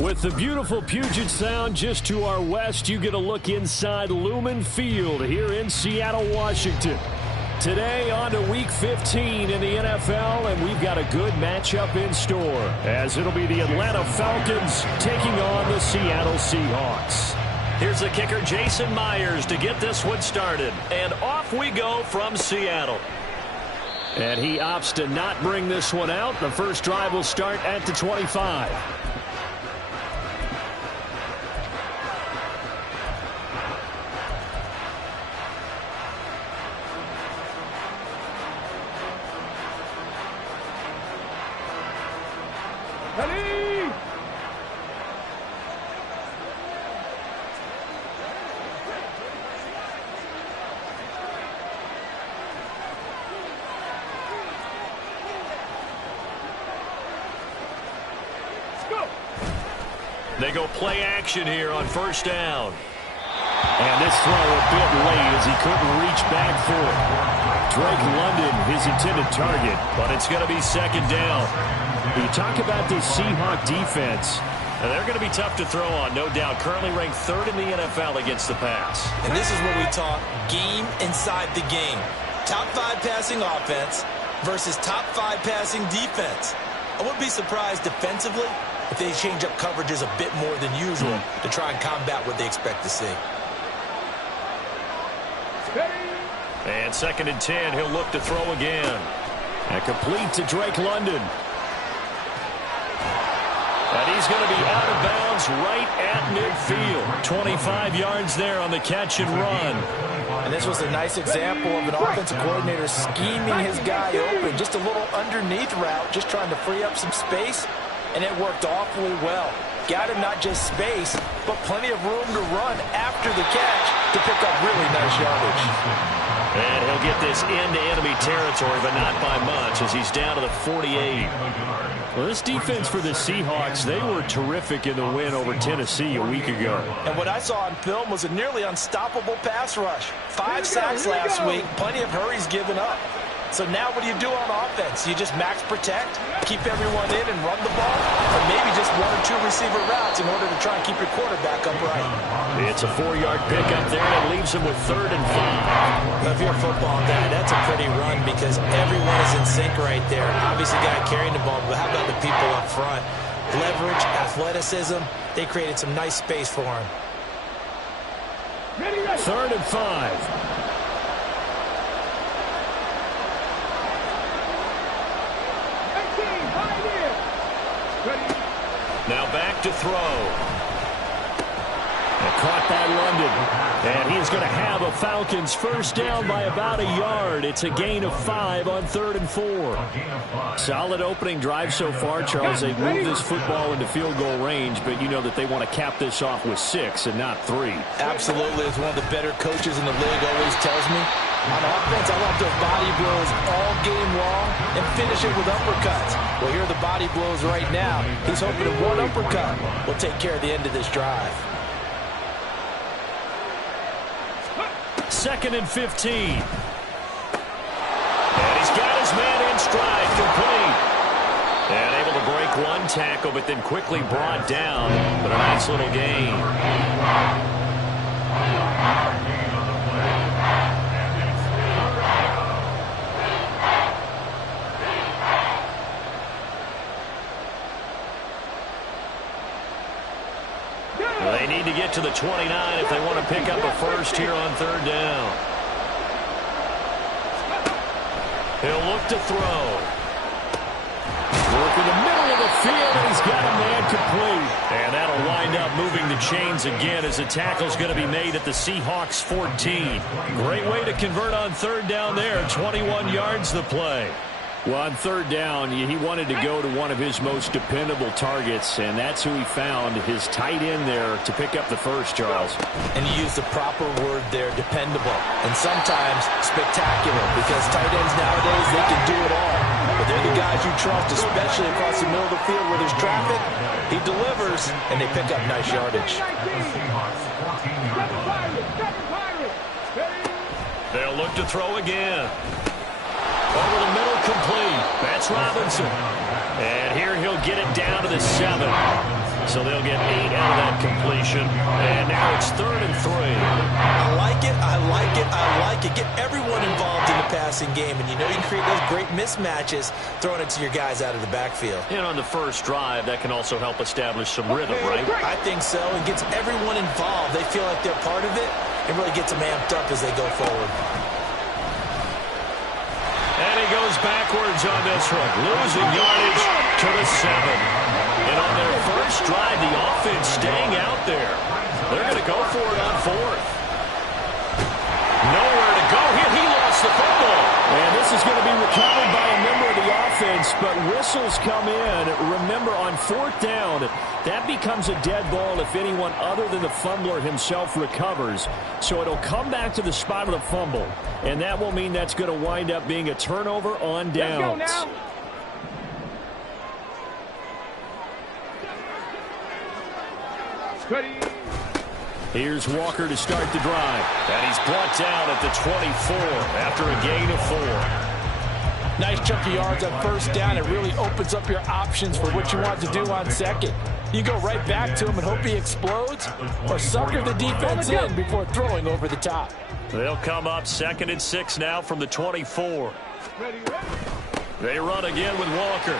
With the beautiful Puget Sound just to our west, you get a look inside Lumen Field here in Seattle, Washington. Today on to Week 15 in the NFL, and we've got a good matchup in store, as it'll be the Atlanta Falcons taking on the Seattle Seahawks. Here's the kicker, Jason Myers, to get this one started. And off we go from Seattle. And he opts to not bring this one out. The first drive will start at the 25. They go play action here on first down. And this throw a bit late as he couldn't reach back for it. Drake London, his intended target, but it's going to be second down. You talk about this Seahawk defense. And they're going to be tough to throw on, no doubt. Currently ranked third in the NFL against the pass. And this is what we talk game inside the game. Top 5 passing offense versus top 5 passing defense. I wouldn't be surprised defensively if they change up coverages a bit more than usual to try and combat what they expect to see. And second and 10, he'll look to throw again. And complete to Drake London. And he's going to be out of bounds right at midfield. 25 yards there on the catch and run. And this was a nice example of an offensive coordinator scheming his guy open. Just a little underneath route, just trying to free up some space. And it worked awfully well. Got him not just space, but plenty of room to run after the catch to pick up really nice yardage. And he'll get this into enemy territory, but not by much, as he's down to the 48. Well, this defense for the Seahawks, they were terrific in the win over Tennessee a week ago. And what I saw on film was a nearly unstoppable pass rush. 5 sacks last week, plenty of hurries given up. So now what do you do on offense? You just max protect, keep everyone in and run the ball, or maybe just 1 or 2 receiver routes in order to try and keep your quarterback upright. It's a 4-yard pickup there that leaves him with 3rd and 5. Now, if you're a football guy, that's a pretty run because everyone is in sync right there. Obviously, the guy carrying the ball, but how about the people up front? Leverage, athleticism, they created some nice space for him. 3rd and 5. Now back to throw. And caught by London. And he's going to have a Falcons first down by about a yard. It's a gain of 5 on 3rd and 4. Solid opening drive so far, Charles. They've moved this football into field goal range, but you know that they want to cap this off with 6 and not 3. Absolutely. As one of the better coaches in the league always tells me, on offense, I want those body blows all game long and finish it with uppercuts. Well, here are the body blows right now. He's hoping that one uppercut will take care of the end of this drive. 2nd and 15. And he's got his man in stride, complete. And able to break one tackle, but then quickly brought down. But a nice little gain. They need to get to the 29 if they want to pick up a first here on 3rd down. He'll look to throw. Work in the middle of the field, and he's got a man complete. And that'll wind up moving the chains again as the tackle's going to be made at the Seahawks 14. Great way to convert on 3rd down there. 21 yards the play. Well, on 3rd down, he wanted to go to one of his most dependable targets, and that's who he found, his tight end there, to pick up the first, Charles. And you use the proper word there, dependable, and sometimes spectacular, because tight ends nowadays, they can do it all. But they're the guys you trust, especially across the middle of the field where there's traffic. He delivers, and they pick up nice yardage. They'll look to throw again. Over the middle, complete. That's Robinson. And here he'll get it down to the 7. So they'll get 8 out of that completion. And now it's 3rd and 3. I like it, I like it, I like it. Get everyone involved in the passing game. And you know you can create those great mismatches throwing it to your guys out of the backfield. And on the first drive, that can also help establish some rhythm, right? I think so. It gets everyone involved. They feel like they're part of it. It really gets them amped up as they go forward. And he goes backwards on this one, losing yardage to the 7. And on their first drive, the offense staying out there. They're going to go for it on 4th. Nowhere to go here. He lost the football. And this is going to be recovered by a member of the offense, but whistles come in. Remember, on 4th down, that becomes a dead ball if anyone other than the fumbler himself recovers. So it'll come back to the spot of the fumble, and that will mean that's going to wind up being a turnover on downs. Let's go now. Ready. Here's Walker to start the drive. And he's brought down at the 24 after a gain of 4. Nice chunk of yards on first down. It really opens up your options for what you want to do on second. You go right back to him and hope he explodes, or sucker the defense in before throwing over the top. They'll come up 2nd and 6 now from the 24. Ready. They run again with Walker.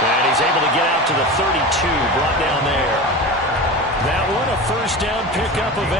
And he's able to get out to the 32, brought down there. That one, a first down pickup of 8.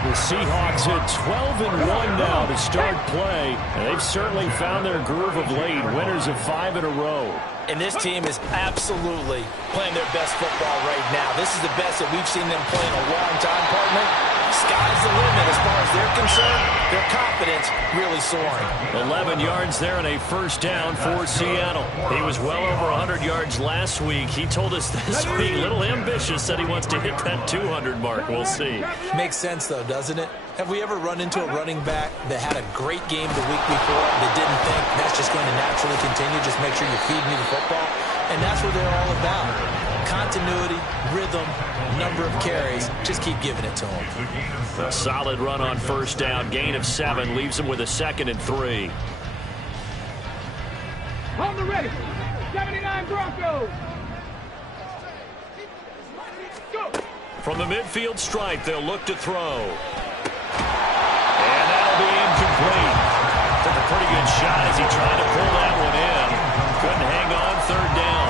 The Seahawks at 12-1 now to start play. And they've certainly found their groove of late. Winners of 5 in a row. And this team is absolutely playing their best football right now. This is the best that we've seen them play in a long time, partner. Sky's the limit as far as they're concerned. Their confidence really soaring. 11 yards there and a first down for Seattle. He was well over 100 yards last week. He told us this week, a little ambitious, said he wants to hit that 200 mark. We'll see. Makes sense, though, doesn't it? Have we ever run into a running back that had a great game the week before that didn't think that's just going to naturally continue? Just make sure you feed me the football. And that's what they're all about. Continuity, rhythm, number of carries. Just keep giving it to them. A solid run on first down. Gain of 7 leaves him with a 2nd and 3. On the ready. 79 Broncos. Go. From the midfield stripe, they'll look to throw. And that'll be incomplete. Took a pretty good shot as he tried to pull that one in. Couldn't hang on, 3rd down.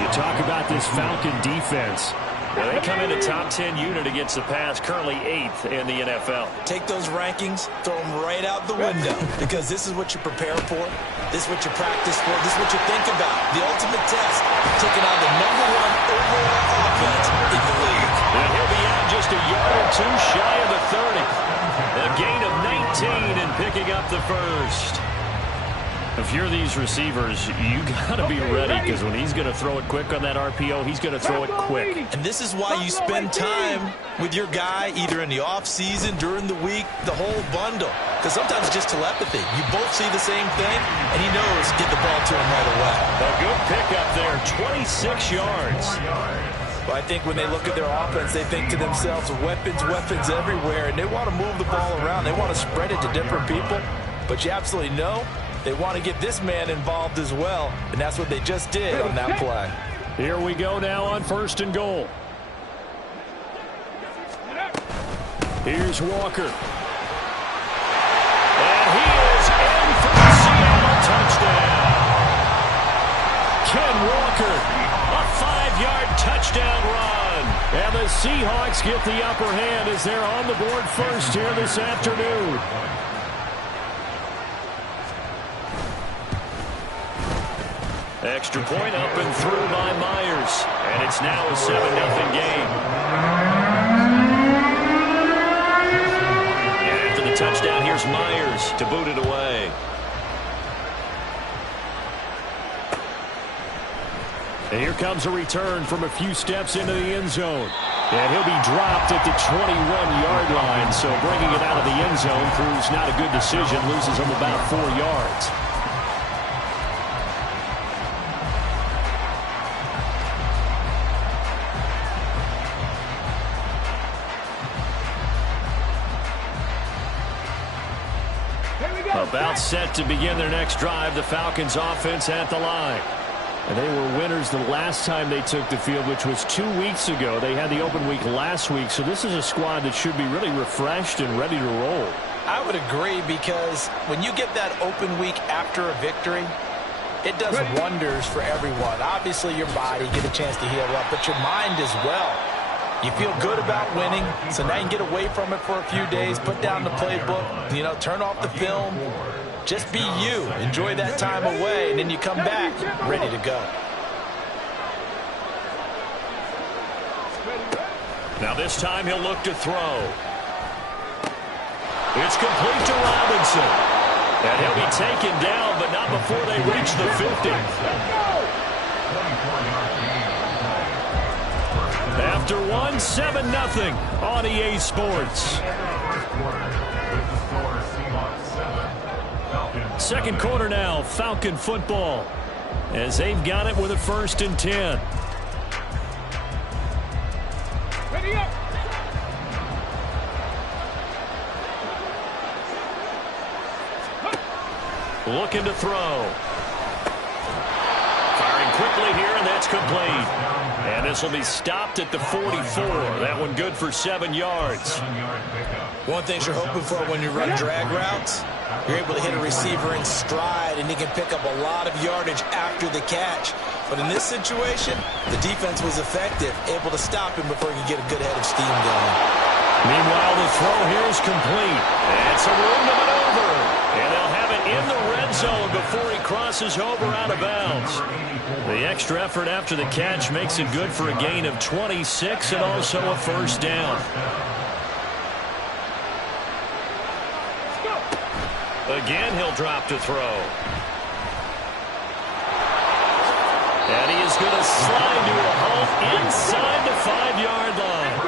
You talk about this Falcon defense. Well, they come in a top 10 unit against the pass, currently 8th in the NFL. Take those rankings, throw them right out the window, because this is what you prepare for, this is what you practice for, this is what you think about. The ultimate test, taking on the #1 overall offense in the league. And he'll be out just a yard or 2 shy of the 30. A gain of 19 and picking up the first. If you're these receivers, you got to be ready, because when he's going to throw it quick on that RPO, he's going to throw it quick. And this is why you spend time with your guy either in the offseason, during the week, the whole bundle. Because sometimes it's just telepathy. You both see the same thing, and he knows to get the ball to him right away. A good pickup there, 26 yards. Well, I think when they look at their offense, they think to themselves, weapons, weapons everywhere, and they want to move the ball around. They want to spread it to different people. But you absolutely know they want to get this man involved as well, and that's what they just did on that play. Here we go now on 1st and goal. Here's Walker. And he is in for the Seattle touchdown. Ken Walker, a 5-yard touchdown run. And the Seahawks get the upper hand as they're on the board first here this afternoon. Extra point up and through by Myers. And it's now a 7-0 game. And after the touchdown, here's Myers to boot it away. And here comes a return from a few steps into the end zone. And he'll be dropped at the 21-yard line. So bringing it out of the end zone proves not a good decision. Loses him about 4 yards. A About set to begin their next drive, the Falcons offense at the line. And they were winners the last time they took the field, which was 2 weeks ago. They had the open week last week, so this is a squad that should be really refreshed and ready to roll. I would agree, because when you get that open week after a victory, it does wonders for everyone. Obviously, your body, get a chance to heal up, but your mind as well. You feel good about winning, so now you can get away from it for a few days, put down the playbook, turn off the film. Just be you. Enjoy that time away, and then you come back ready to go. Now this time he'll look to throw. It's complete to Robinson. And he'll be taken down, but not before they reach the 50. After one, 7-0 on EA Sports. Second quarter now, Falcon football, as they've got it with a 1st and 10. Ready up. Looking to throw. Firing quickly here, and that's complete. And this will be stopped at the 44. That one good for 7 yards. One thing you're hoping for when you run drag routes, you're able to hit a receiver in stride, and he can pick up a lot of yardage after the catch. But in this situation, the defense was effective, able to stop him before he could get a good head of steam going. Meanwhile, the throw here is complete. It's a room to maneuver. And they'll have it in the red zone before he crosses over out of bounds. The extra effort after the catch makes it good for a gain of 26 and also a 1st down. Again, he'll drop to throw. And he is going to slide to a halt inside the 5-yard line.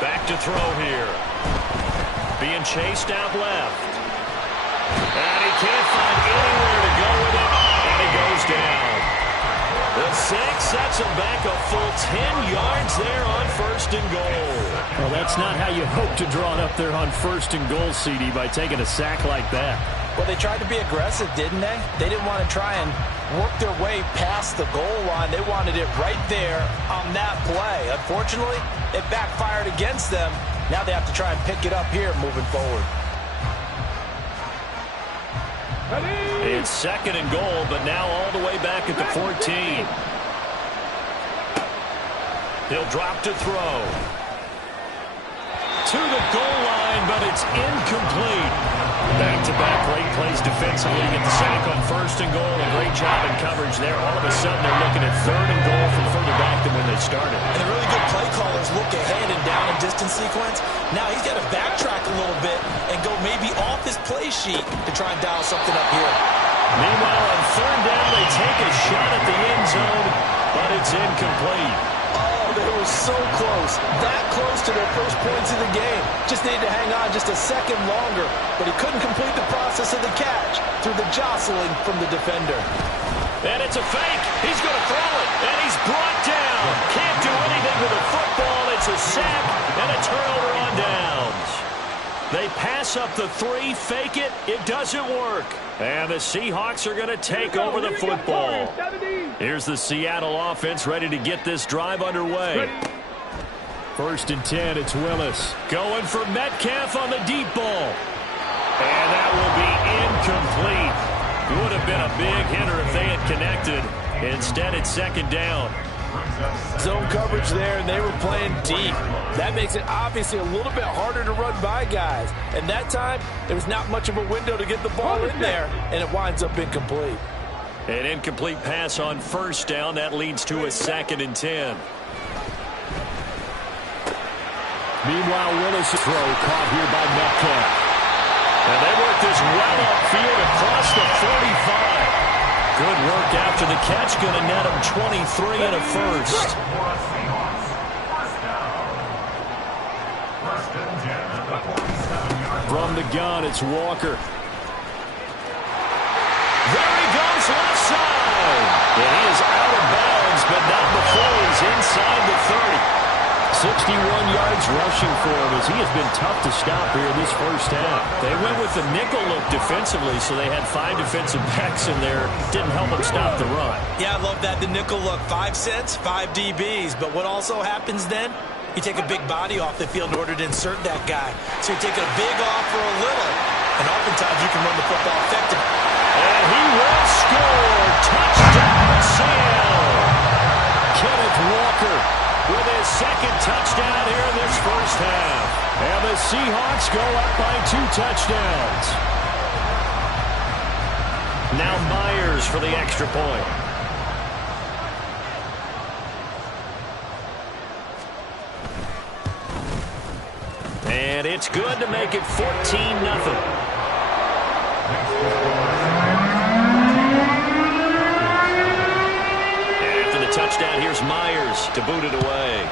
Back to throw here. Being chased out left. And he can't find anywhere to go with it. And he goes down. The 6 sets him back a full 10 yards there on 1st and goal. Well, that's not how you hope to draw it up there on 1st and goal, CD, by taking a sack like that. Well, they tried to be aggressive, didn't they? They didn't want to try and work their way past the goal line. They wanted it right there on that play. Unfortunately, it backfired against them. Now they have to try and pick it up here moving forward. It's 2nd and goal, but now all the way back at the 14. He'll drop to throw. To the goal line, but it's incomplete. Back-to-back great plays defensively to get the sack on 1st and goal. A great job in coverage there. All of a sudden, they're looking at 3rd and goal from further back than when they started. And the really good play callers look ahead and down in distance sequence. Now he's got to backtrack a little bit and go maybe off his play sheet to try and dial something up here. Meanwhile, on 3rd down, they take a shot at the end zone, but it's incomplete. Oh, they were so close. That close to their first points of the game. Just needed to hang on just a second longer, but he couldn't complete the process of the catch through the jostling from the defender. And it's a fake. He's going to throw it, and he's brought down. Can't do anything with the football. It's a sack and a turnover on downs. They pass up the 3, fake it. It doesn't work. And the Seahawks are going to take over the football. Here's the Seattle offense ready to get this drive underway. 1st and 10, it's Willis. Going for Metcalf on the deep ball. And that will be incomplete. Would have been a big hitter if they had connected. Instead, it's 2nd down. Zone coverage there, and they were playing deep. That makes it obviously a little bit harder to run by guys. And that time, there was not much of a window to get the ball in there, and it winds up incomplete. An incomplete pass on 1st down. That leads to a 2nd and 10. Meanwhile, Willis' throw caught here by Metcalf. And they work this well upfield across the 45. Good work after the catch. Going to net him 23 and a 1st. From the gun, it's Walker. There he goes left side. And he is out of bounds, but not before he's inside the 30. 61 yards rushing for him as he has been tough to stop here in this first half. They went with the nickel look defensively, so they had 5 defensive backs in there. Didn't help them stop the run. Yeah, I love that, the nickel look. 5 cents, 5 DBs. But what also happens then? You take a big body off the field in order to insert that guy. So you take a big off for a little, and oftentimes you can run the football effectively. And he will score. Touchdown, Seattle. Kenneth Walker with his second touchdown here in this first half. And the Seahawks go up by 2 touchdowns. Now Myers for the extra point. And it's good to make it 14-0. Touchdown, here's Myers to boot it away.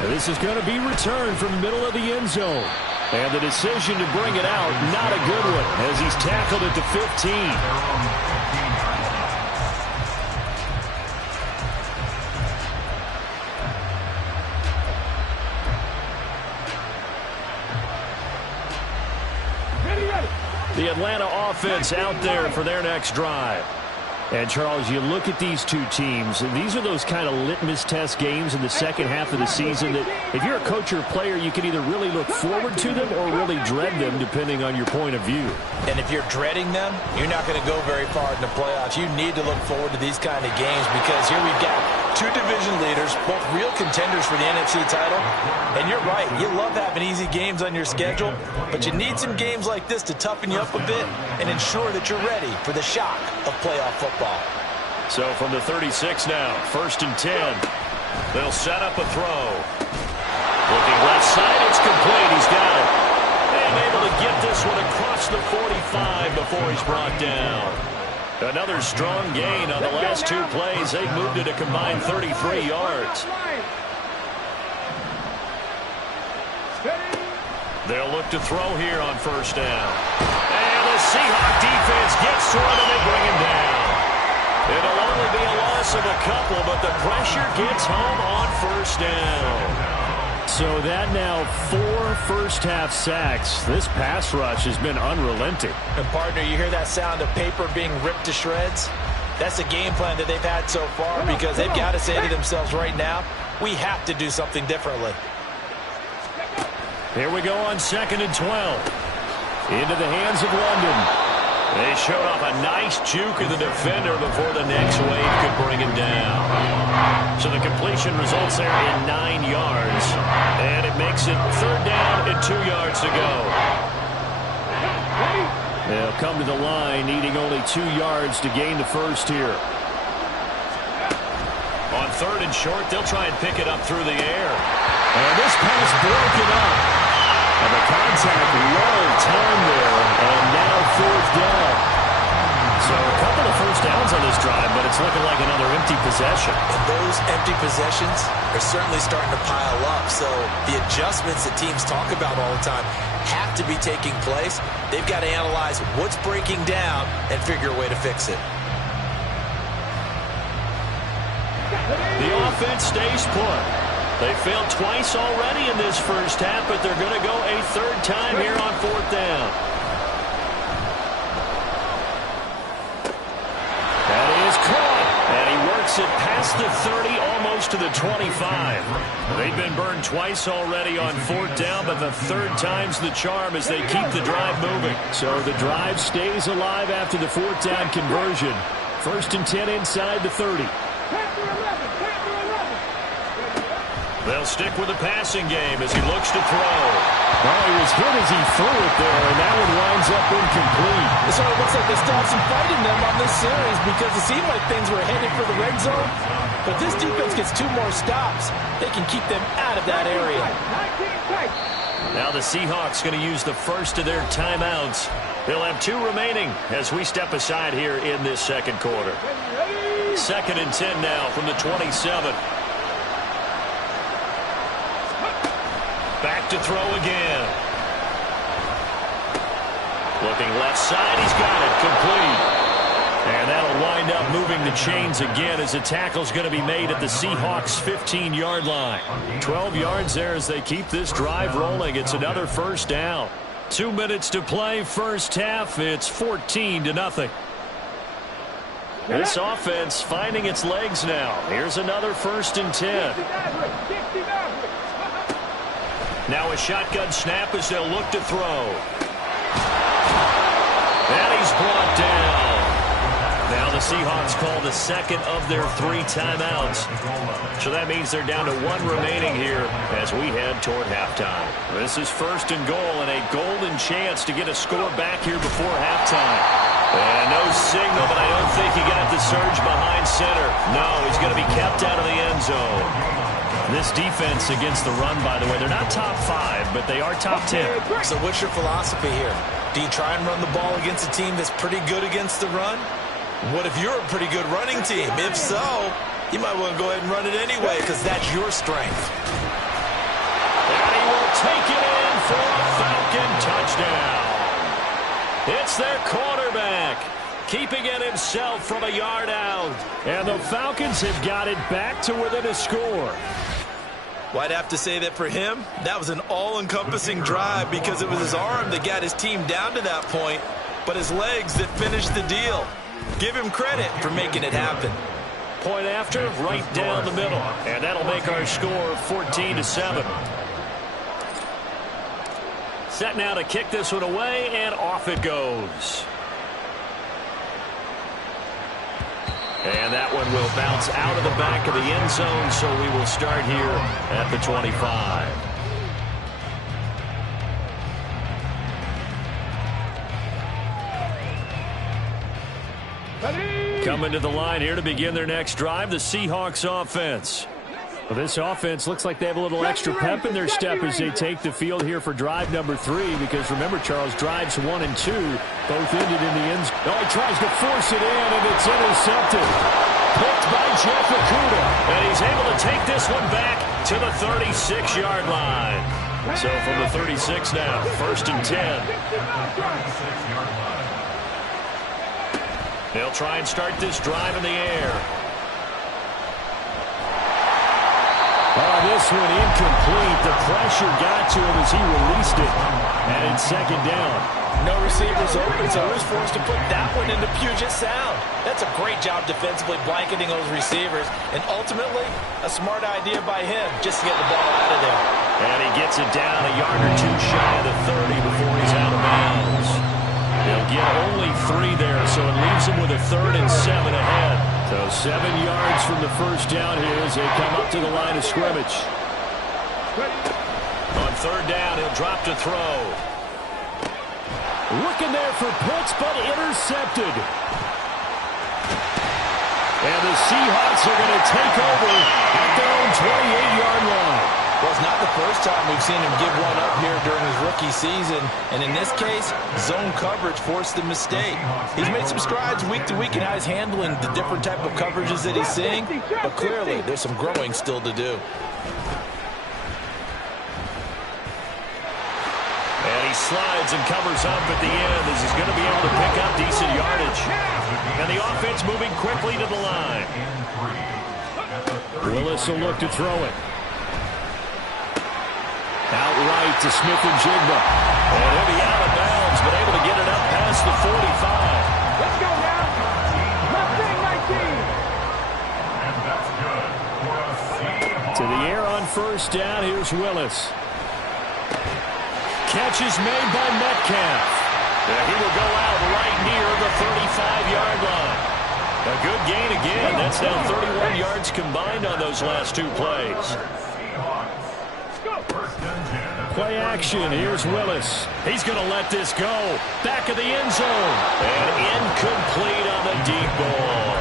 And this is going to be returned from the middle of the end zone. And the decision to bring it out, not a good one, as he's tackled at the 15. The Atlanta offense out there for their next drive. And, Charles, you look at these two teams, and these are those kind of litmus test games in the second half of the season that if you're a coach or a player, you can either really look forward to them or really dread them, depending on your point of view. And if you're dreading them, you're not going to go very far in the playoffs. You need to look forward to these kind of games because here we've got 2 division leaders, both real contenders for the NFC title. And you're right, you love having easy games on your schedule, but you need some games like this to toughen you up a bit and ensure that you're ready for the shock of playoff football. So from the 36 now, 1st and 10. They'll set up a throw. Looking left side, it's complete. He's got it. And able to get this one across the 45 before he's brought down. Another strong gain on the last 2 plays. They've moved it a combined 33 yards. They'll look to throw here on 1st down. And the Seahawk defense gets to him and they bring him down. It'll only be a loss of a couple, but the pressure gets home on 1st down. So that now 4 first-half sacks. This pass rush has been unrelenting. And, partner, you hear that sound of paper being ripped to shreds? That's the game plan that they've had so far because they've got to say to themselves right now, we have to do something differently. Here we go on 2nd and 12. Into the hands of London. They showed off a nice juke of the defender before the next wave could bring him down. So the completion results there in 9 yards. And it makes it 3rd down and 2 yards to go. They'll come to the line, needing only 2 yards to gain the first here. On 3rd and short, they'll try and pick it up through the air. And this pass broken up. And the contact well timed there, and now 4th down. So a couple of first downs on this drive, but it's looking like another empty possession. And those empty possessions are certainly starting to pile up. So the adjustments that teams talk about all the time have to be taking place. They've got to analyze what's breaking down and figure a way to fix it. The offense stays put. They failed twice already in this first half, but they're going to go a 3rd time here on 4th down. That is caught, and he works it past the 30, almost to the 25. They've been burned twice already on 4th down, but the 3rd time's the charm as they keep the drive moving. So the drive stays alive after the 4th down conversion. 1st and 10 inside the 30. They'll stick with the passing game as he looks to throw. Well, he was hit as he threw it there, and that one winds up incomplete. So it looks like they still have some fight in them on this series because it seemed like things were headed for the red zone. But if this defense gets 2 more stops, they can keep them out of that area. Now the Seahawks going to use the first of their timeouts. They'll have 2 remaining as we step aside here in this second quarter. 2nd and 10 now from the 27. Back to throw again. Looking left side, he's got it, complete. And that'll wind up moving the chains again as the tackle's going to be made at the Seahawks' 15-yard line. 12 yards there as they keep this drive rolling. It's another first down. 2 minutes to play, first half. It's 14-0. This offense finding its legs now. Here's another 1st and 10. Now a shotgun snap as they'll look to throw. And he's brought down. Now the Seahawks call the second of their 3 timeouts. So that means they're down to 1 remaining here as we head toward halftime. This is 1st and goal and a golden chance to get a score back here before halftime. And no signal, but I don't think he got the surge behind center. No, he's going to be kept out of the end zone. This defense against the run, by the way, they're not top 5, but they are top 10. So what's your philosophy here? Do you try and run the ball against a team that's pretty good against the run? What if you're a pretty good running team? If so, you might want to go ahead and run it anyway because that's your strength. And he will take it in for a Falcon touchdown. It's their quarterback, keeping it himself from a yard out. And the Falcons have got it back to within a score. Well, I'd have to say that for him, that was an all-encompassing drive because it was his arm that got his team down to that point, but his legs that finished the deal. Give him credit for making it happen. Point after, right down the middle. And that'll make our score 14-7. Set now to kick this one away, and off it goes. And that one will bounce out of the back of the end zone, so we will start here at the 25. Coming to the line here to begin their next drive, the Seahawks offense. Well, this offense looks like they have a little extra pep in their step as they take the field here for drive number 3, because remember, Charles, drives 1 and 2 both ended in the end zone. Oh, he tries to force it in, and it's intercepted. Picked by Jeff Okudah, and he's able to take this one back to the 36-yard line. So from the 36 now, 1st and 10. They'll try and start this drive in the air. Oh, this one incomplete. The pressure got to him as he released it. And it's 2nd down. No receivers open, so he was forced to put that one into Puget Sound. That's a great job defensively blanketing those receivers. And ultimately, a smart idea by him just to get the ball out of there. And he gets it down a yard or 2 shy of the 30 before he's out of bounds. They'll get only 3 there, so it leaves him with a 3rd and 7 ahead. So 7 yards from the first down here as they come up to the line of scrimmage. On 3rd down, he'll drop to throw. Looking there for Pitts, but intercepted. And the Seahawks are going to take over at their own 28-yard line. Well, it's not the first time we've seen him give one up here during his rookie season. And in this case, zone coverage forced the mistake. He's made some strides week to week in how he's handling the different type of coverages that he's seeing. But clearly, there's some growing still to do. And he slides and covers up at the end as he's going to be able to pick up decent yardage. And the offense moving quickly to the line. Willis will look to throw it. Outright to Smith-Njigba. And he'll be out of bounds, but able to get it up past the 45. Let's go now. Mustang 19. To the air on 1st down, here's Willis. Catch is made by Metcalf. And he will go out right near the 35-yard line. A good gain again. That's now 31 yards combined on those last 2 plays. Play action. Here's Willis. He's going to let this go. Back of the end zone. And incomplete on the deep ball.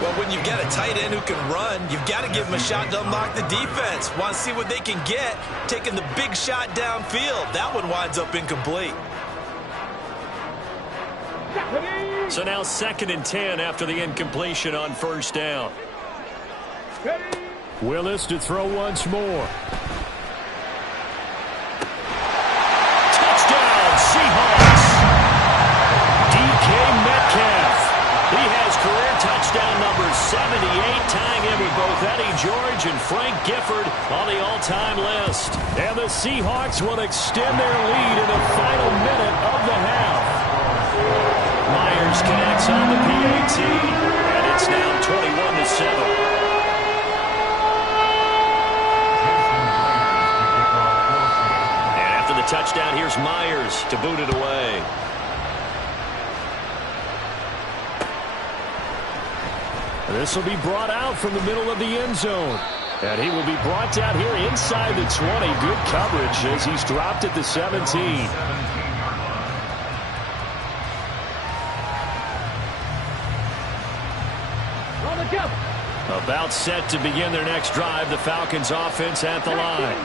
Well, when you've got a tight end who can run, you've got to give him a shot to unlock the defense. Want to see what they can get, taking the big shot downfield. That one winds up incomplete. So now 2nd and 10 after the incompletion on 1st down. Willis to throw once more. Touchdown, Seahawks. George and Frank Gifford on the all-time list. And the Seahawks will extend their lead in the final minute of the half. Myers connects on the PAT, and it's now 21-7. The touchdown, here's Myers to boot it away. This will be brought out from the middle of the end zone. And he will be brought down here inside the 20. Good coverage as he's dropped at the 17. On the jump. About set to begin their next drive, the Falcons offense at the line.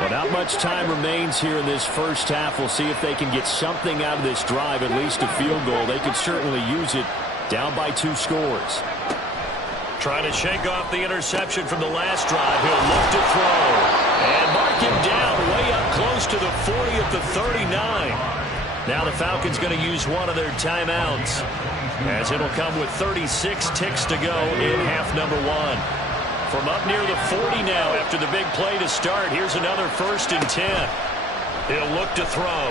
Well, not much time remains here in this first half. We'll see if they can get something out of this drive, at least a field goal. They could certainly use it down by 2 scores. Trying to shake off the interception from the last drive. He'll look to throw. And mark him down way up close to the 40 at the 39. Now the Falcons going to use one of their timeouts, as it'll come with 36 ticks to go in half number 1. From up near the 40 now after the big play to start, here's another 1st and 10. He'll look to throw.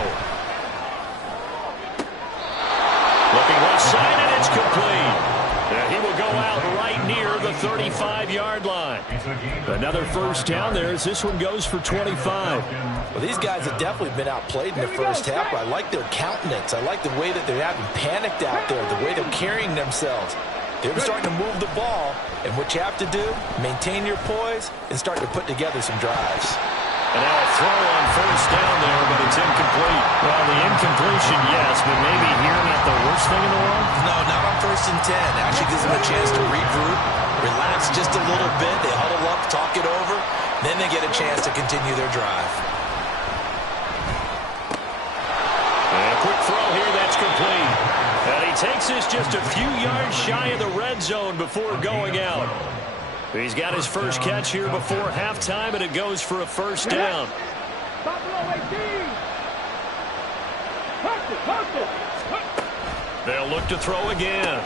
Looking left side, and it's complete. And he will go out right near the 35-yard line. Another first down there as this one goes for 25. Well, these guys have definitely been outplayed in the first half. I like their countenance. I like the way that they're having panicked out there, the way they're carrying themselves. They're starting to move the ball, and what you have to do, maintain your poise and start to put together some drives. And now a throw on first down there, but it's incomplete. Well, the incompletion, yes, but maybe here not the worst thing in the world? No, not on 1st and 10. Actually gives them a chance to regroup, relax just a little bit. They huddle up, talk it over. Then they get a chance to continue their drive. And a quick throw here, that's complete. And he takes this just a few yards shy of the red zone before going out. He's got his first catch here before halftime, and it goes for a first down. They'll look to throw again.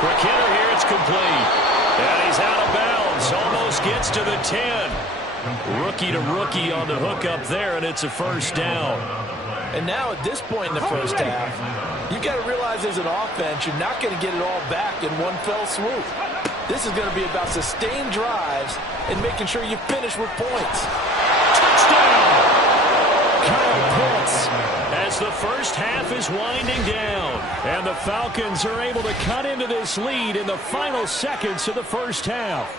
Quick hitter here, it's complete. And he's out of bounds, almost gets to the 10. Rookie to rookie on the hook up there, and it's a first down. And now at this point in the first half, you've got to realize as an offense, you're not going to get it all back in one fell swoop. This is going to be about sustained drives and making sure you finish with points. Touchdown! Kyle Pitts, as the first half is winding down. And the Falcons are able to cut into this lead in the final seconds of the first half.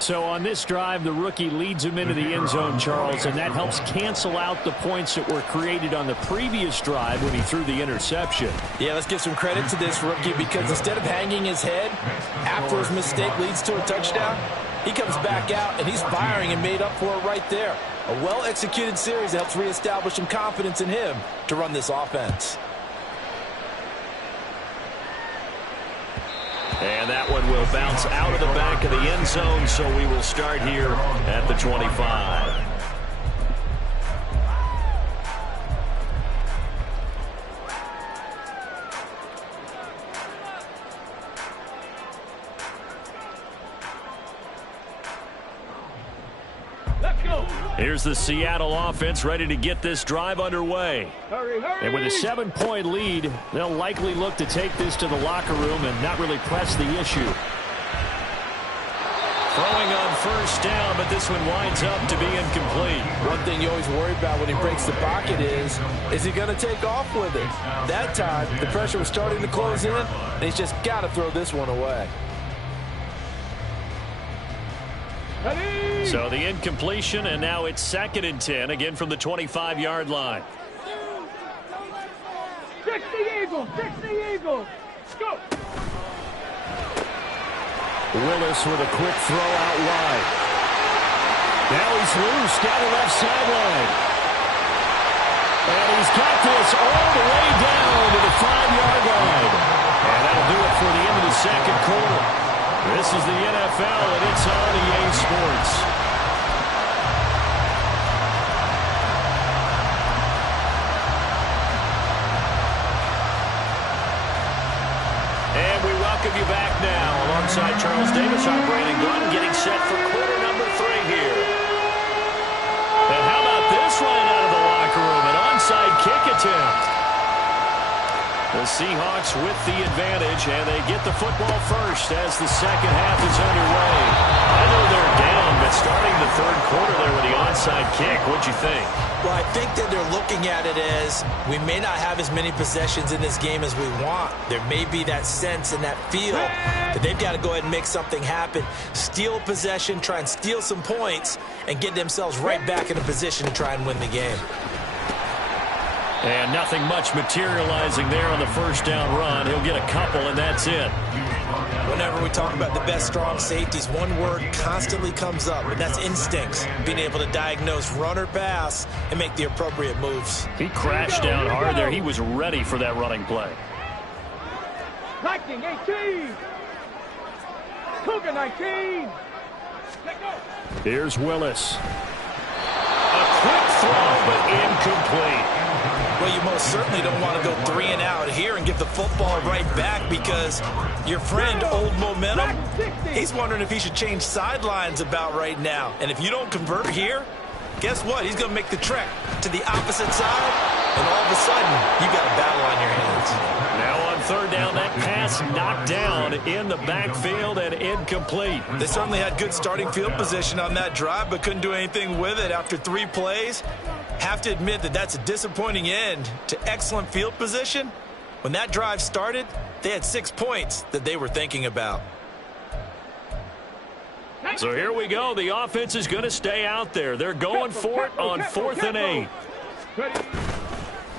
So on this drive, the rookie leads him into the end zone, Charles, and that helps cancel out the points that were created on the previous drive when he threw the interception. Yeah, let's give some credit to this rookie, because instead of hanging his head after his mistake leads to a touchdown, he comes back out and he's firing and made up for it right there. A well-executed series that helps reestablish some confidence in him to run this offense. And that one will bounce out of the back of the end zone, so we will start here at the 25. Let's go. Here's the Seattle offense ready to get this drive underway. Hurry, hurry. And with a 7-point lead, they'll likely look to take this to the locker room and not really press the issue. Throwing on first down, but this one winds up to be incomplete. One thing you always worry about when he breaks the pocket is he going to take off with it? That time, the pressure was starting to close in, and he's just got to throw this one away. Ready. So the incompletion, and now it's 2nd and 10, again from the 25-yard line. 60 Eagles, 60 Eagles. Go. Willis with a quick throw out wide. Now he's loose down the left sideline. And he's got this all the way down to the 5-yard line. And that'll do it for the end of the second quarter. This is the NFL, and it's on EA Sports. And we welcome you back now along alongside Charles Davis. I'm Brandon Glenn, getting set for quarter number 3 here. And how about this right out of the locker room? An onside kick attempt. The Seahawks with the advantage, and they get the football first as the second half is underway. I know they're down, but starting the third quarter there with the onside kick, what'd you think? Well, I think that they're looking at it as we may not have as many possessions in this game as we want. There may be that sense and that feel that they've got to go ahead and make something happen. Steal possession, try and steal some points, and get themselves right back in a position to try and win the game. And nothing much materializing there on the first down run. He'll get a couple, and that's it. Whenever we talk about the best strong safeties, one word constantly comes up, and that's instincts. Being able to diagnose run or pass and make the appropriate moves. He crashed down hard there. He was ready for that running play. Viking 18. Cougar 19. Let go. Here's Willis. A quick throw, but incomplete. Well, you most certainly don't want to go 3 and out here and give the football right back because your friend, Old Momentum, he's wondering if he should change sidelines about right now. And if you don't convert here, guess what? He's going to make the trek to the opposite side, and all of a sudden, you've got a battle on your hands. Now on third down, that pass knocked down in the backfield and incomplete. They certainly had good starting field position on that drive, but couldn't do anything with it after 3 plays. Have to admit that that's a disappointing end to excellent field position. When that drive started, they had 6 points that they were thinking about. So here we go. The offense is going to stay out there. They're going for it on 4th and 8.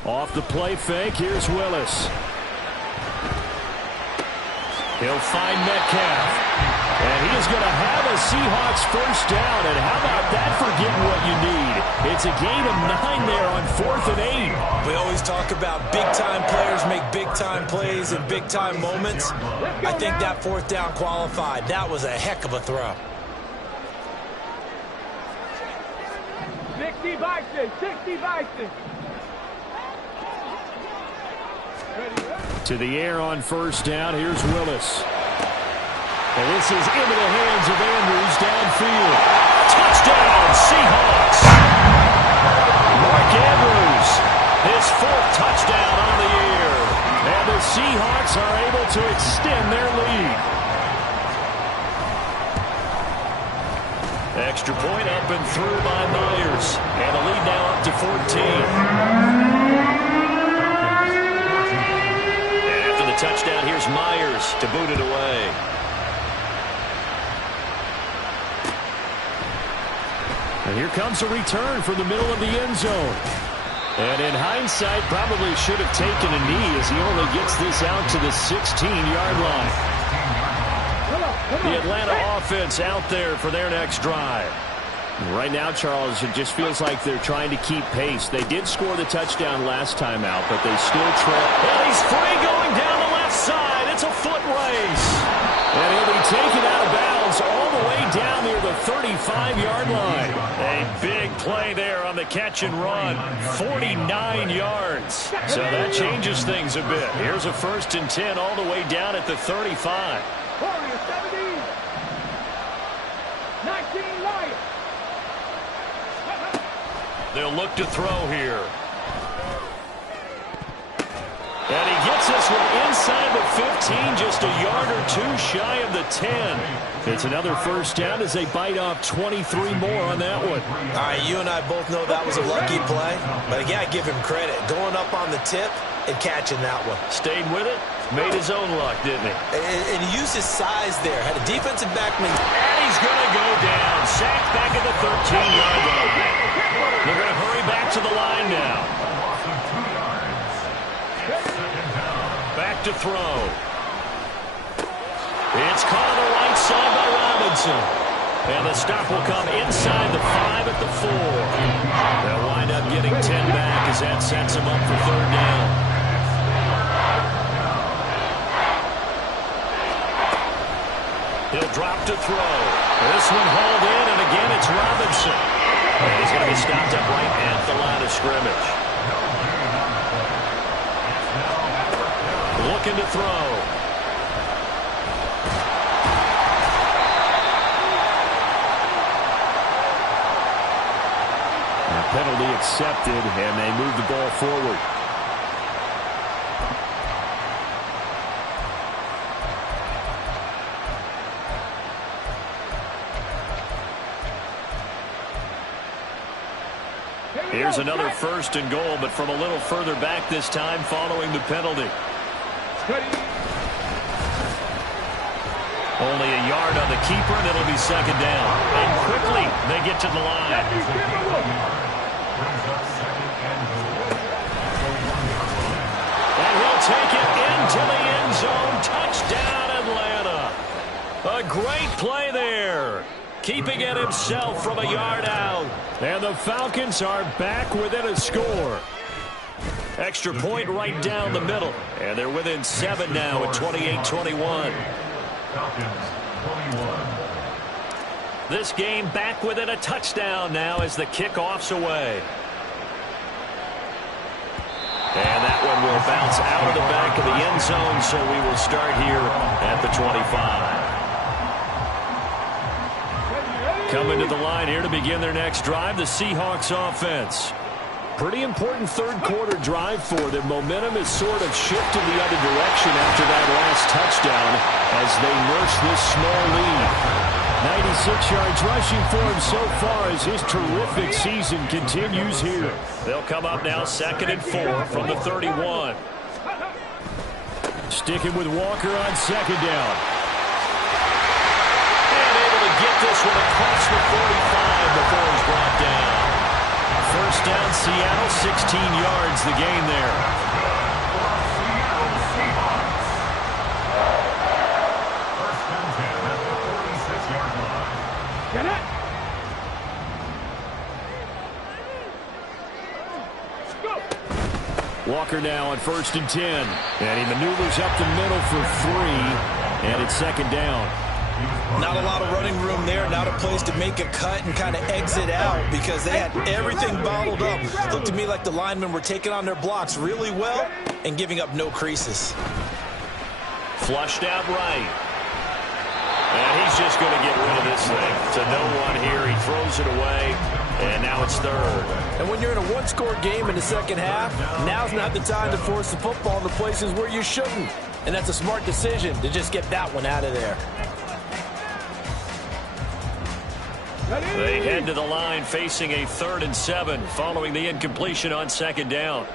Off the play fake, here's Willis. He'll find Metcalf. And he is going to have a Seahawks first down. And how about that for getting what you need? It's a gain of 9 there on 4th and 8. We always talk about big-time players make big-time plays in big-time moments. I think that 4th down qualified. That was a heck of a throw. 60 Vikings, 60 Vikings. To the air on first down, here's Willis. And this is into the hands of Andrews downfield. Touchdown, Seahawks! Mark Andrews, his 4th touchdown on the year. And the Seahawks are able to extend their lead. Extra point up and through by Myers. And the lead now up to 14. And after the touchdown, here's Myers to boot it away. And here comes a return from the middle of the end zone. And in hindsight, probably should have taken a knee as he only gets this out to the 16-yard line. The Atlanta offense out there for their next drive. Right now, Charles, it just feels like they're trying to keep pace. They did score the touchdown last time out, but they still trail. And he's free going down the left side. It's a foot race. And he'll be taken out of bounds all the way down near the 35-yard line. A big play there on the catch and run. 49 yards. So that changes things a bit. Here's a 1st and 10 all the way down at the 35. Warriors 17. 19 Lions. They'll look to throw here. And he gets this one inside the 15, just a yard or 2 shy of the 10. It's another first down as they bite off 23 more on that one. All right, you and I both know that was a lucky play, but again, I give him credit. Going up on the tip and catching that one. Stayed with it, made his own luck, didn't he? And he used his size there. Had a defensive backman. And he's going to go down. Sacked back at the 13-yard line. They're going to hurry back to the line now. Back to throw. It's caught on the right side by Robinson. And the stop will come inside the 5 at the 4. They'll wind up getting 10 back as that sets them up for third down. He'll drop to throw. This one hauled in, and again it's Robinson. And he's going to be stopped up right at the line of scrimmage. Looking to throw. accepted, and they move the ball forward. Here's another 1st and goal, but from a little further back this time following the penalty. Only a yard on the keeper, and it'll be 2nd down. And quickly, they get to the line. And he'll take it into the end zone. Touchdown, Atlanta. A great play there. Keeping it himself from a yard out. And the Falcons are back within a score. Extra point right down the middle. And they're within 7 now at 28-21. This game back within a touchdown now as the kickoff's away. And that one will bounce out of the back of the end zone, so we will start here at the 25. Coming to the line here to begin their next drive, the Seahawks offense. Pretty important third-quarter drive for them. Momentum has sort of shifted the other direction after that last touchdown as they nurse this small lead. 96 yards rushing for him so far as his terrific season continues here. They'll come up now 2nd and 4 from the 31. Sticking with Walker on 2nd down. Get this one across the 45 before he's brought down. 1st down, Seattle, 16 yards the gain there. Get it. Go. Walker now on 1st and 10. And he maneuvers up the middle for 3. And it's 2nd down. Not a lot of running room there. Not a place to make a cut and kind of exit out because they had everything bottled up. Looked to me like the linemen were taking on their blocks really well and giving up no creases. Flushed out right. And he's just going to get rid of this thing. To no one here. He throws it away. And now it's 3rd. And when you're in a one-score game in the second half, now's not the time to force the football in the places where you shouldn't. And that's a smart decision to just get that one out of there. They head to the line facing a 3rd and 7 following the incompletion on 2nd down.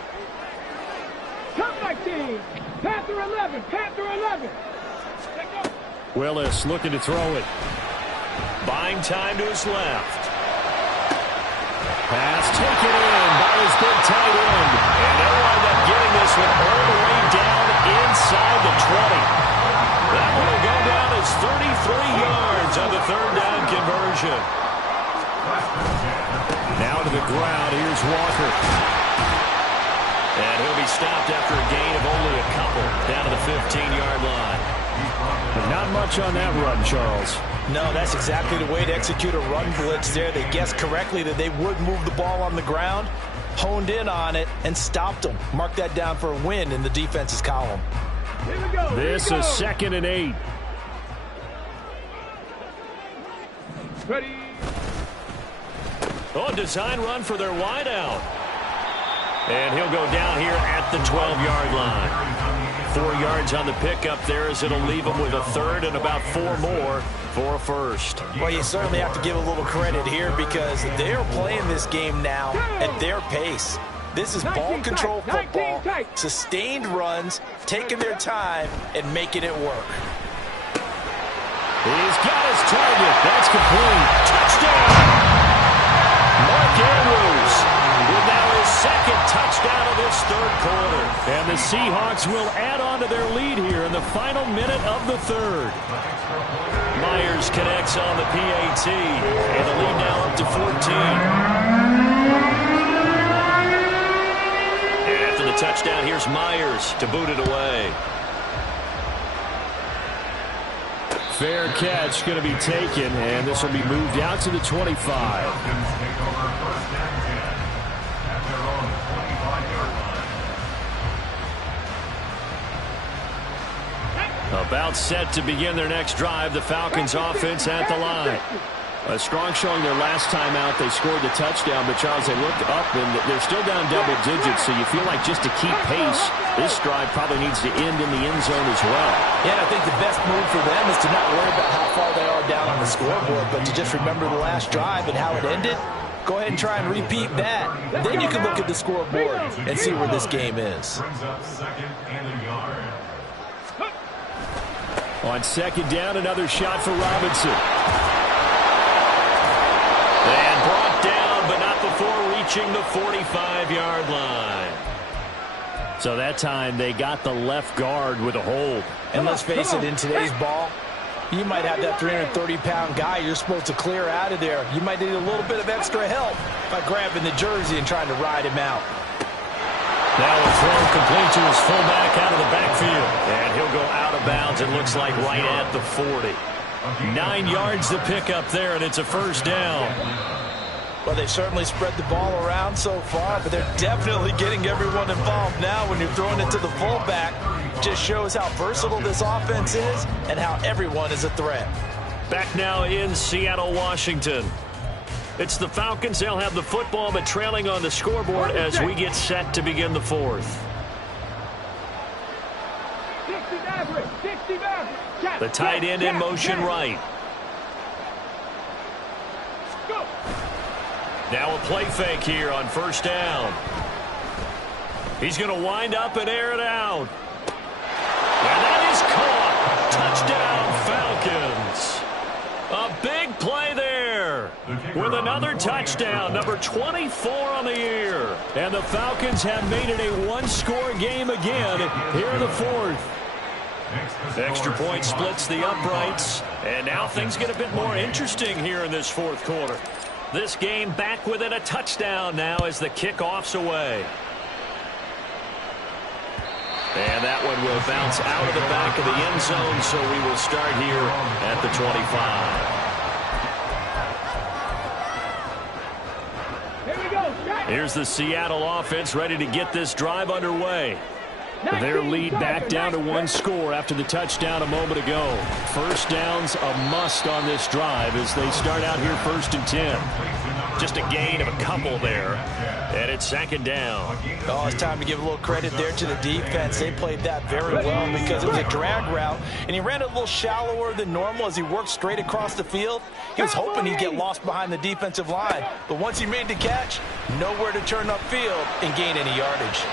Come back, team. Panther 11. Panther 11. Willis looking to throw it. Buying time to his left. Pass taken in by his big tight end. And they'll wind up getting this one all the way down inside the 20. That one will go down as 33 yards on the 3rd down conversion. Now to the ground, here's Walker. And he'll be stopped after a gain of only a couple down to the 15-yard line. Not much on that run, Charles. No, that's exactly the way to execute a run blitz there. They guessed correctly that they would move the ball on the ground, honed in on it, and stopped them. Mark that down for a win in the defense's column. Here we go. This is 2nd and 8. Ready. Oh, design run for their wideout. And he'll go down here at the 12-yard line. 4 yards on the pickup there as it'll leave him with a 3rd and about 4 more for a 1st. Well, you certainly have to give a little credit here because they're playing this game now at their pace. This is ball control football, sustained runs, taking their time, and making it work. He's got his target. That's complete. Touchdown! Mark Andrews with now his 2nd touchdown of this 3rd quarter. And the Seahawks will add on to their lead here in the final minute of the 3rd. Myers connects on the PAT, and the lead now up to 14. After the touchdown, here's Myers to boot it away. Fair catch going to be taken, and this will be moved out to the 25. About set to begin their next drive, the Falcons offense at the line. A strong showing their last time out. They scored the touchdown, but Charles, they looked up, and they're still down double digits, so you feel like just to keep pace, this drive probably needs to end in the end zone as well. Yeah, I think the best move for them is to not worry about how far they are down on the scoreboard, but to just remember the last drive and how it ended. Go ahead and try and repeat that. Then you can look at the scoreboard and see where this game is. On second down, another shot for Robinson. And brought down, but not before reaching the 45-yard line. So that time they got the left guard with a hold. And let's face it, in today's ball, you might have that 330-pound guy you're supposed to clear out of there. You might need a little bit of extra help by grabbing the jersey and trying to ride him out. Now a throw complete to his fullback out of the backfield. And he'll go out of bounds, it looks like right at the 40. 9 yards to pick up there, and it's a first down. Well, they've certainly spread the ball around so far, but they're definitely getting everyone involved now when you're throwing it to the fullback. Just shows how versatile this offense is and how everyone is a threat. Back now in Seattle, Washington. It's the Falcons. They'll have the football, but trailing on the scoreboard as we get set to begin the fourth. The tight end in motion right. Now a play fake here on first down. He's going to wind up and air it out. And that is caught. Touchdown, Falcons. A big play there with another touchdown, number 24 on the year. And the Falcons have made it a one-score game again here in the fourth. Extra point splits the uprights, and now things get a bit more interesting here in this fourth quarter. This game back within a touchdown now as the kickoff's away. And that one will bounce out of the back of the end zone, so we will start here at the 25. Here's the Seattle offense ready to get this drive underway. Their lead back down to one score after the touchdown a moment ago. First down's a must on this drive as they start out here 1st and 10. Just a gain of a couple there. And it's second down. Oh, it's time to give a little credit there to the defense. They played that very well because it was a drag route, and he ran a little shallower than normal as he worked straight across the field. He was hoping he'd get lost behind the defensive line, but once he made the catch, nowhere to turn upfield and gain any yardage.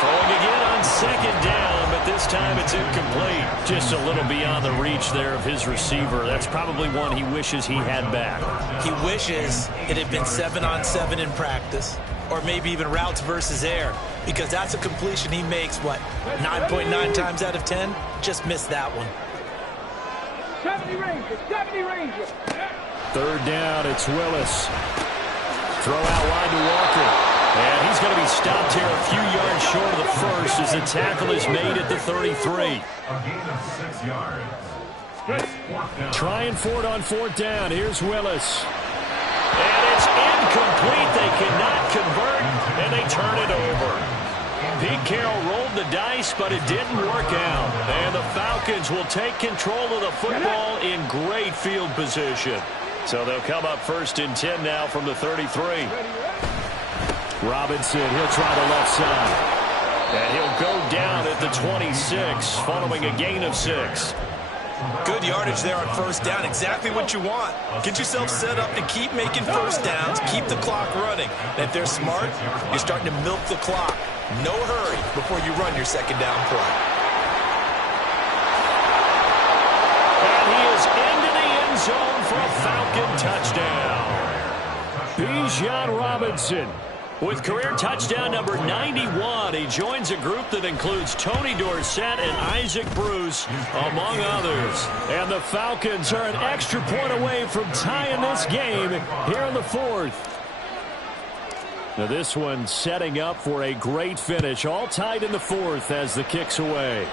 Throwing again on second down, but this time it's incomplete. Just a little beyond the reach there of his receiver. That's probably one he wishes he had back. He wishes it had been 7-on-7 in practice, or maybe even routes versus air, because that's a completion he makes, 9.9 times out of 10? Just missed that one. 70 Rangers. Third down, it's Willis. Throw out wide to Walker. And he's going to be stopped here a few yards short of the first as the tackle is made at the 33. Trying for it on fourth down. Here's Willis. And it's incomplete. They cannot convert, and they turn it over. Pete Carroll rolled the dice, but it didn't work out. And the Falcons will take control of the football in great field position. So they'll come up 1st and 10 now from the 33. Robinson, he'll try the left side. And he'll go down at the 26 following a gain of 6. Good yardage there on first down. Exactly what you want. Get yourself set up to keep making first downs, keep the clock running. And if they're smart, you're starting to milk the clock. No hurry before you run your second down play. And he is into the end zone for a Falcon touchdown. Bijan Robinson with career touchdown number 91. He joins a group that includes Tony Dorsett and Isaac Bruce, among others. And the Falcons are an extra point away from tying this game here in the fourth. Now this one setting up for a great finish, all tied in the fourth as the kick's away.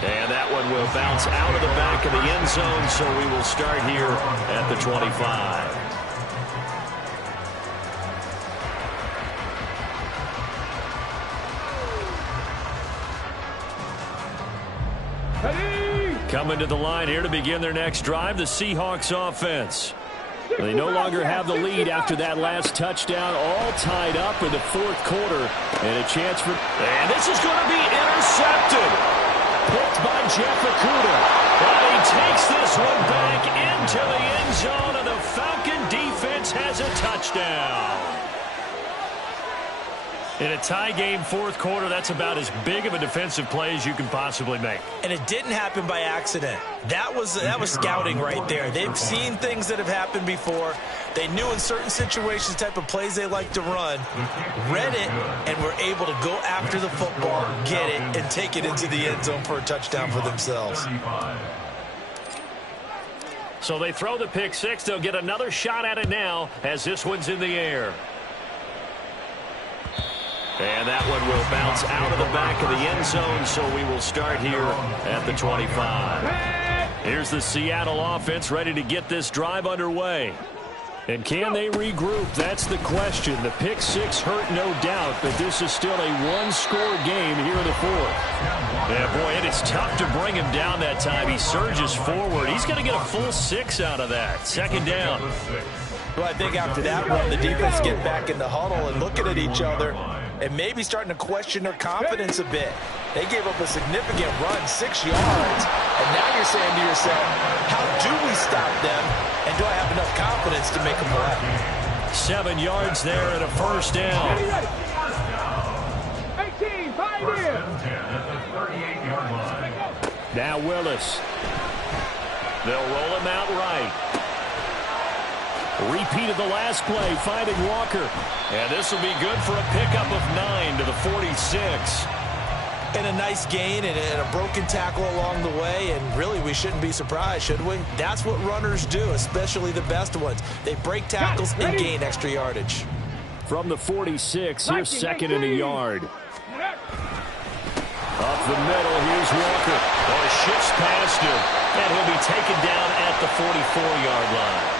And that one will bounce out of the back of the end zone, so we will start here at the 25. Ready, Coming to the line here to begin their next drive, the Seahawks offense. They no longer have the lead after that last touchdown, all tied up in the fourth quarter. And a chance for... And this is going to be intercepted. Picked by Jeff Okudah. And he takes this one back into the end zone, and the Falcon defense has a touchdown. In a tie game fourth quarter, that's about as big of a defensive play as you can possibly make. And it didn't happen by accident. That was scouting right there. They've seen things that have happened before. They knew in certain situations the type of plays they like to run, read it, and were able to go after the football, get it, and take it into the end zone for a touchdown for themselves. So they throw the pick six. They'll get another shot at it now as this one's in the air. And that one will bounce out of the back of the end zone, so we will start here at the 25. Here's the Seattle offense ready to get this drive underway. And can they regroup? That's the question. The pick six hurt, no doubt, but this is still a one-score game here in the fourth. Yeah, boy, it is tough to bring him down that time. He surges forward. He's going to get a full 6 out of that. Second down. Well, I think after that run, the defense get back in the huddle and looking at each other and maybe starting to question their confidence a bit. They gave up a significant run, 6 yards, and now you're saying to yourself, how do we stop them, and do I have enough confidence to make a play? 7 yards there and a first down. 18, 5 in. Now Willis. They'll roll him out right. Repeat of the last play, finding Walker. And this will be good for a pickup of 9 to the 46. And a nice gain and a broken tackle along the way, and really we shouldn't be surprised, should we? That's what runners do, especially the best ones. They break tackles and gain extra yardage. From the 46, here's second and a yard. Up the middle, here's Walker. Oh, he shifts past him, and he'll be taken down at the 44-yard line.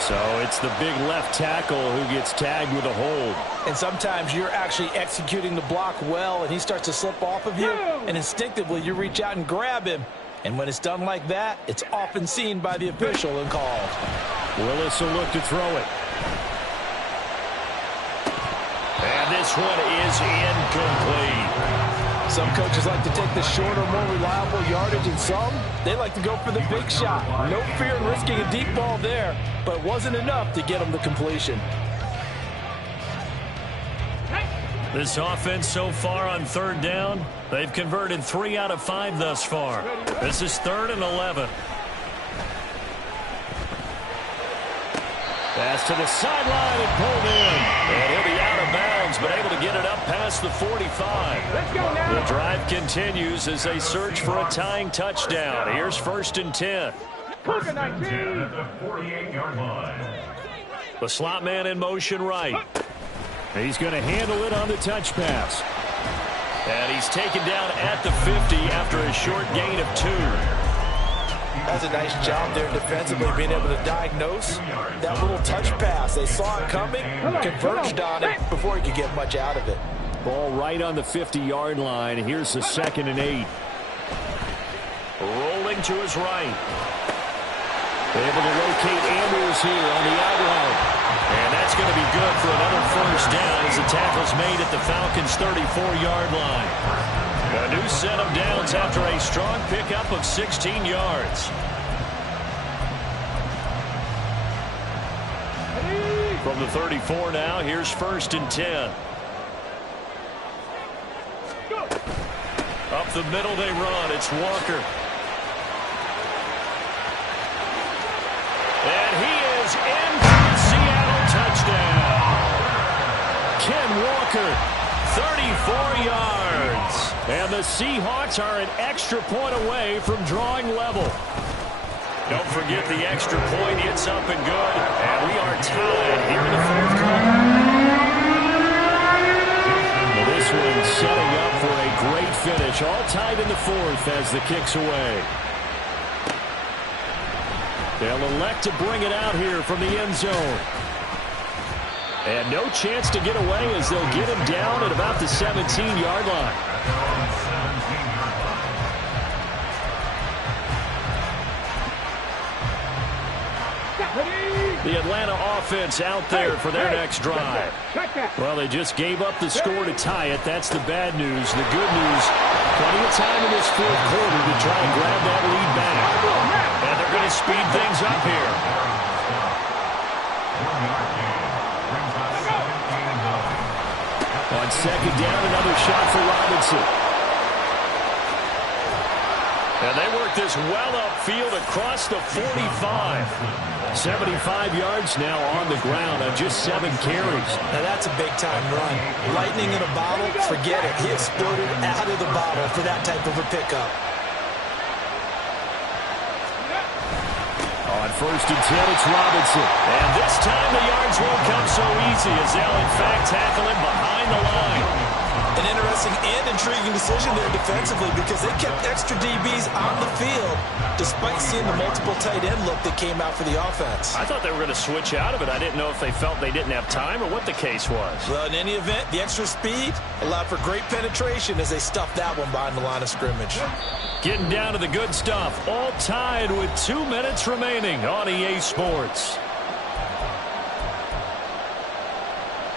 So it's the big left tackle who gets tagged with a hold. And sometimes you're actually executing the block well, and he starts to slip off of you, and instinctively you reach out and grab him. And when it's done like that, it's often seen by the official and called. Willis will look to throw it. And this one is incomplete. Some coaches like to take the shorter, more reliable yardage, and some, they like to go for the big shot. No fear in risking a deep ball there, but it wasn't enough to get them the completion. This offense so far on third down, they've converted 3 out of 5 thus far. This is 3rd and 11. Pass to the sideline and pulled in. And he'll be out of bounds, but able to get it up past the 45. The drive continues as they search for a tying touchdown. Here's 1st and 10. The slot man in motion right. He's going to handle it on the touch pass. And he's taken down at the 50 after a short gain of 2. That's a nice job there defensively, being able to diagnose that little touch pass. They saw it coming, converged on it before he could get much out of it. Ball right on the 50-yard line. Here's the 2nd and 8. Rolling to his right. Able to locate Andrews here on the out route. And that's going to be good for another first down as the tackle's made at the Falcons' 34-yard line. A new set of downs after a strong pickup of 16 yards. From the 34 now, here's 1st and 10. Up the middle they run. It's Walker. And he is in for the Seattle touchdown. Ken Walker, 34 yards. And the Seahawks are an extra point away from drawing level. Don't forget the extra point. It's up and good. And we are tied here in the fourth quarter. Well, this one setting up for a great finish. All tied in the fourth as the kick's away. They'll elect to bring it out here from the end zone. And no chance to get away as they'll get him down at about the 17-yard line. The Atlanta offense out there for their next drive. Well, they just gave up the score to tie it. That's the bad news. The good news, plenty of time in this fourth quarter to try and grab that lead back. And they're going to speed things up here. On second down, another shot for Robinson. And they work this well upfield across the 45. 75 yards now on the ground on just 7 carries. Now that's a big-time run. Lightning in a bottle, forget it. He exploded out of the bottle for that type of a pickup. On first and 10, it's Robinson. And this time the yards won't come so easy as they'll, in fact, tackle him behind the line. An interesting and intriguing decision there defensively because they kept extra DBs on the field despite seeing the multiple tight end look that came out for the offense. I thought they were going to switch out of it. I didn't know if they felt they didn't have time or what the case was. Well, in any event, the extra speed allowed for great penetration as they stuffed that one behind the line of scrimmage. Getting down to the good stuff. All tied with 2 minutes remaining on EA Sports.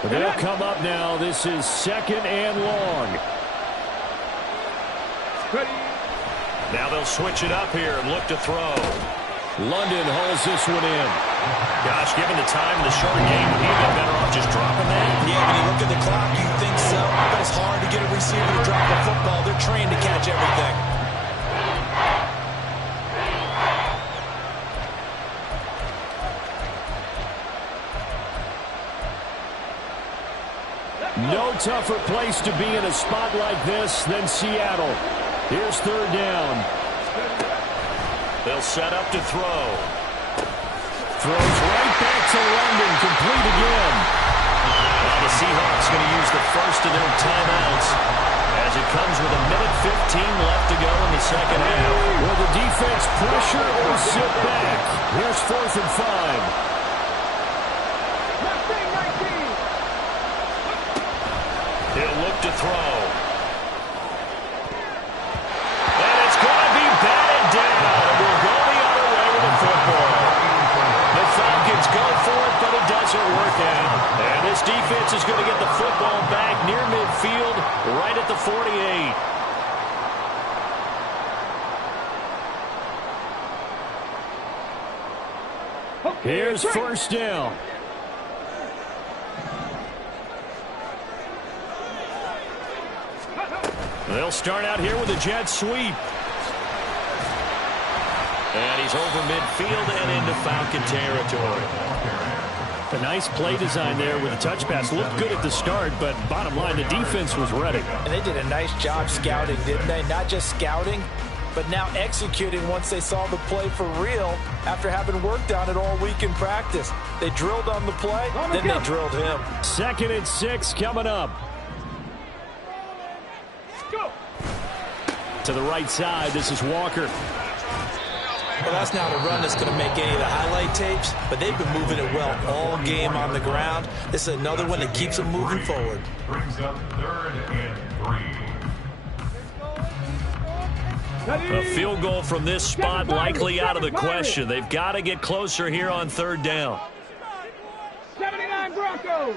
They'll come up now. This is second and long. Now they'll switch it up here and look to throw. London hauls this one in. Gosh, given the time in the short game, would he have been better off just dropping that? Yeah, when you look at the clock, you think so. But it's hard to get a receiver to drop a football. They're trained to catch everything. No tougher place to be in a spot like this than Seattle. Here's third down. They'll set up to throw. Throws right back to London, complete again. Now the Seahawks going to use the first of their timeouts as it comes with 1:15 left to go in the second half. Will the defense pressure or sit back? Here's 4th and 5. He'll look to throw. And it's going to be batted down. We'll go the other way with the football. The Falcons go for it, but it doesn't work out. And this defense is going to get the football back near midfield, right at the 48. Here's first down. They'll start out here with a jet sweep. And he's over midfield and into Falcon territory. A nice play design there with a touch pass. Looked good at the start, but bottom line, the defense was ready. And they did a nice job scouting, didn't they? Not just scouting, but now executing once they saw the play for real after having worked on it all week in practice. They drilled on the play, then they drilled him. 2nd and 6 coming up. To the right side, this is Walker. Well, that's not a run that's going to make any of the highlight tapes, but they've been moving it well all game on the ground. This is another one that keeps them moving forward. Brings up 3rd and 3. A field goal from this spot likely out of the question. They've got to get closer here on 3rd down. 79 Broncos.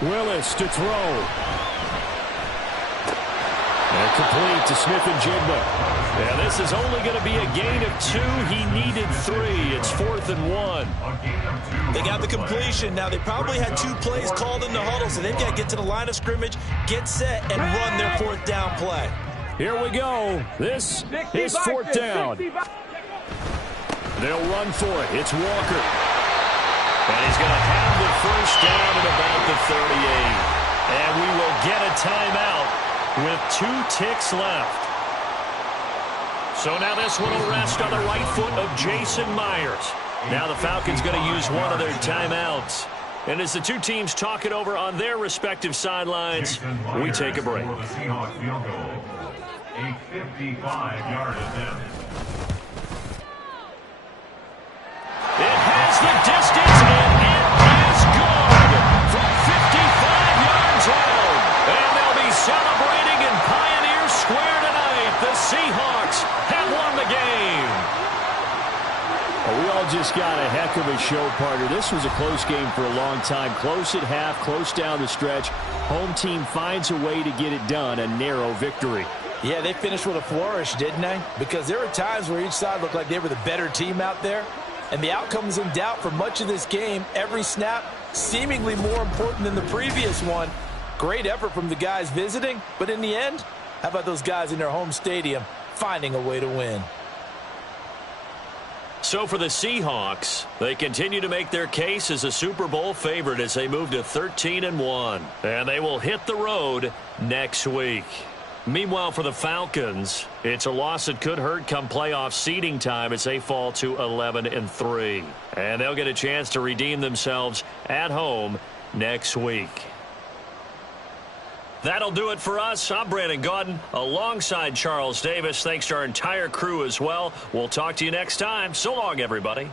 Willis to throw. And complete to Smith-Njigba. Yeah, this is only going to be a gain of 2. He needed 3. It's 4th and 1. They got the completion. Now, they probably had 2 plays called in the huddle, so they've got to get to the line of scrimmage, get set, and run their 4th down play. Here we go. This is 4th down. They'll run for it. It's Walker. And he's going to have the first down at about the 38. And we will get a timeout with 2 ticks left. So now this one will rest on the right foot of Jason Myers. Now the Falcons going to use one of their timeouts. And as the 2 teams talk it over on their respective sidelines, we take a break. For the Seahawks field goal, a 55-yard attempt. It has the distance, and it is good from 55 yards out. And they'll be celebrating in Pioneer Square tonight. The Seahawks have won the game. Well, we all just got a heck of a show, partner. This was a close game for a long time. Close at half, close down the stretch. Home team finds a way to get it done, a narrow victory. Yeah, they finished with a flourish, didn't they? Because there were times where each side looked like they were the better team out there. And the outcome was in doubt for much of this game. Every snap seemingly more important than the previous one. Great effort from the guys visiting. But in the end, how about those guys in their home stadium finding a way to win? So for the Seahawks, they continue to make their case as a Super Bowl favorite as they move to 13-1. And they will hit the road next week. Meanwhile, for the Falcons, it's a loss that could hurt come playoff seeding time as they fall to 11-3. And they'll get a chance to redeem themselves at home next week. That'll do it for us. I'm Brandon Gaudin alongside Charles Davis. Thanks to our entire crew as well. We'll talk to you next time. So long, everybody.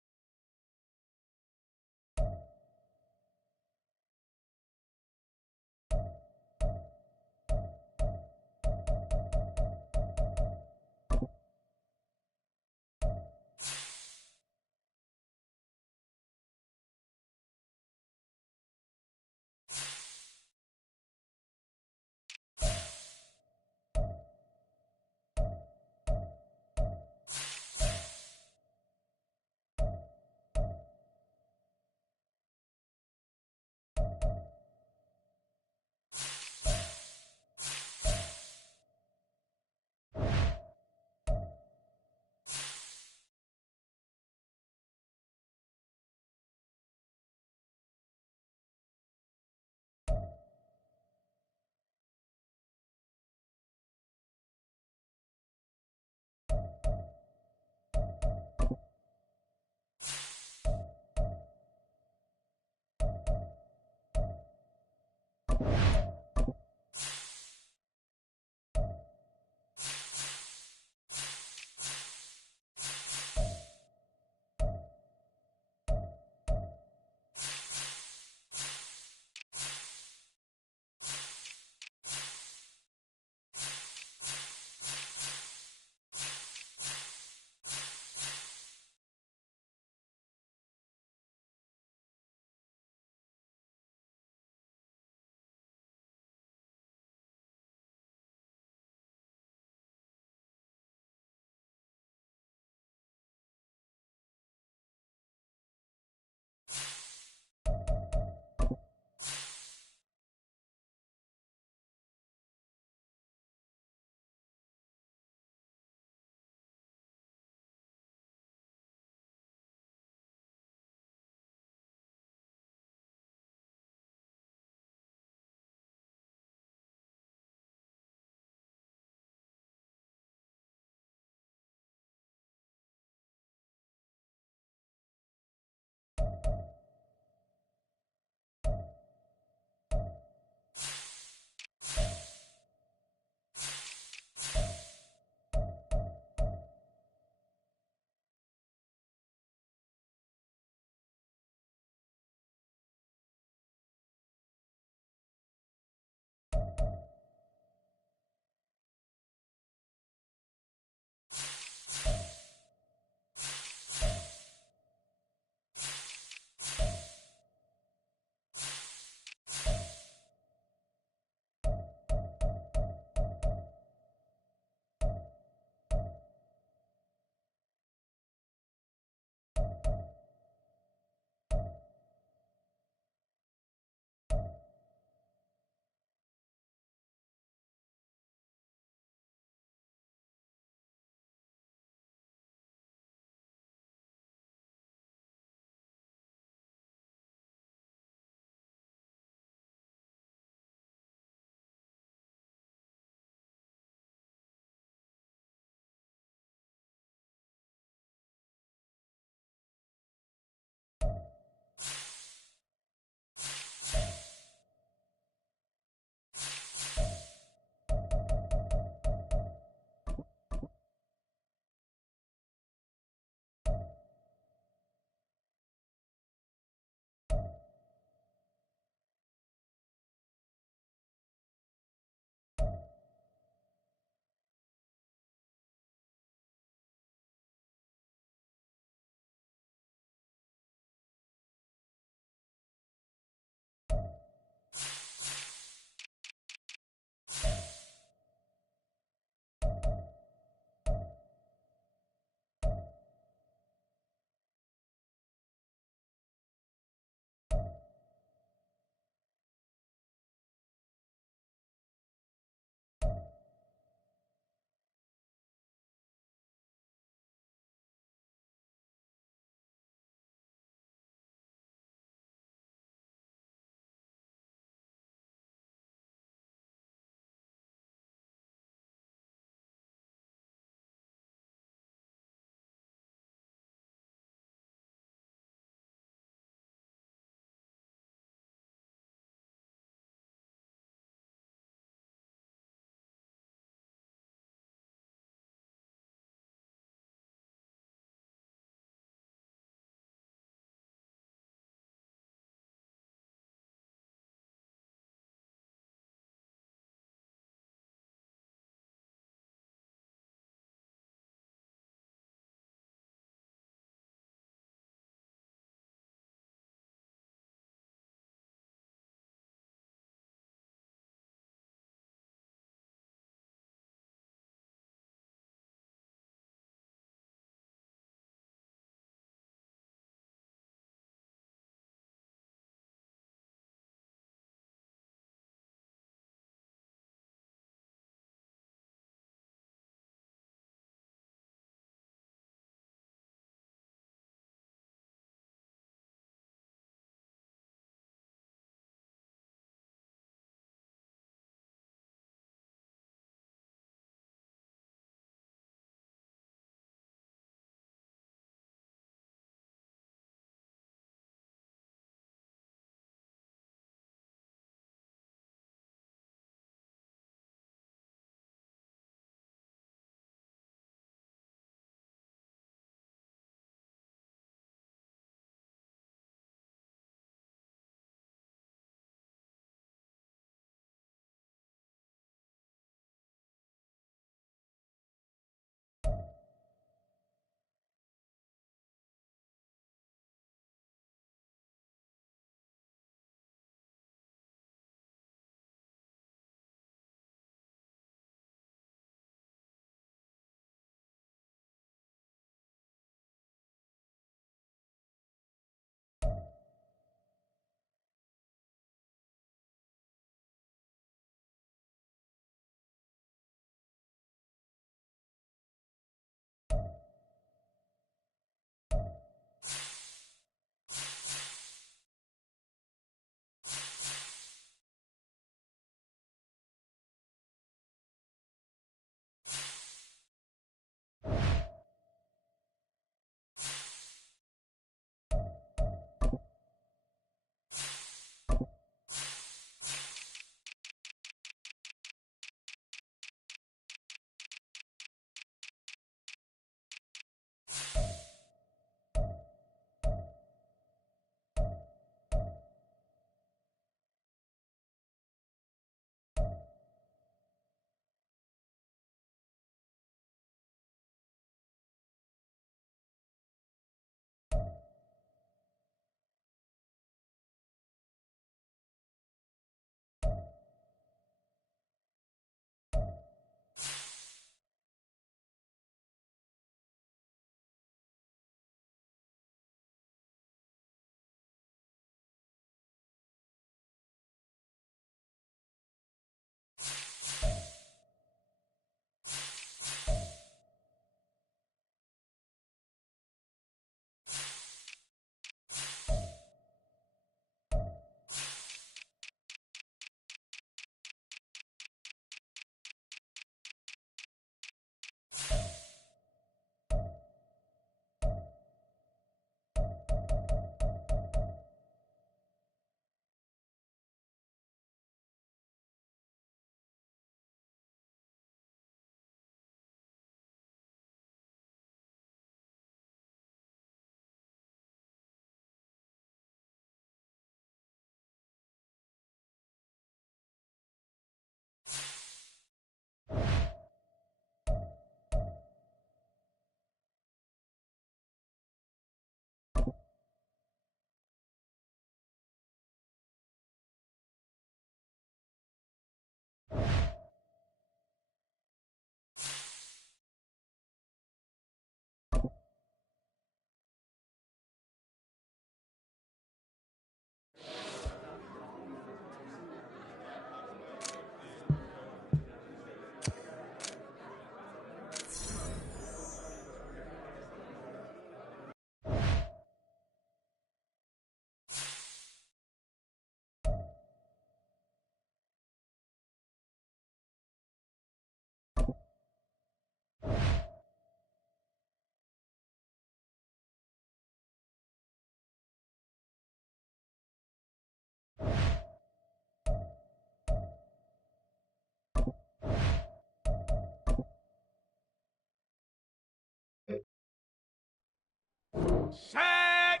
Set.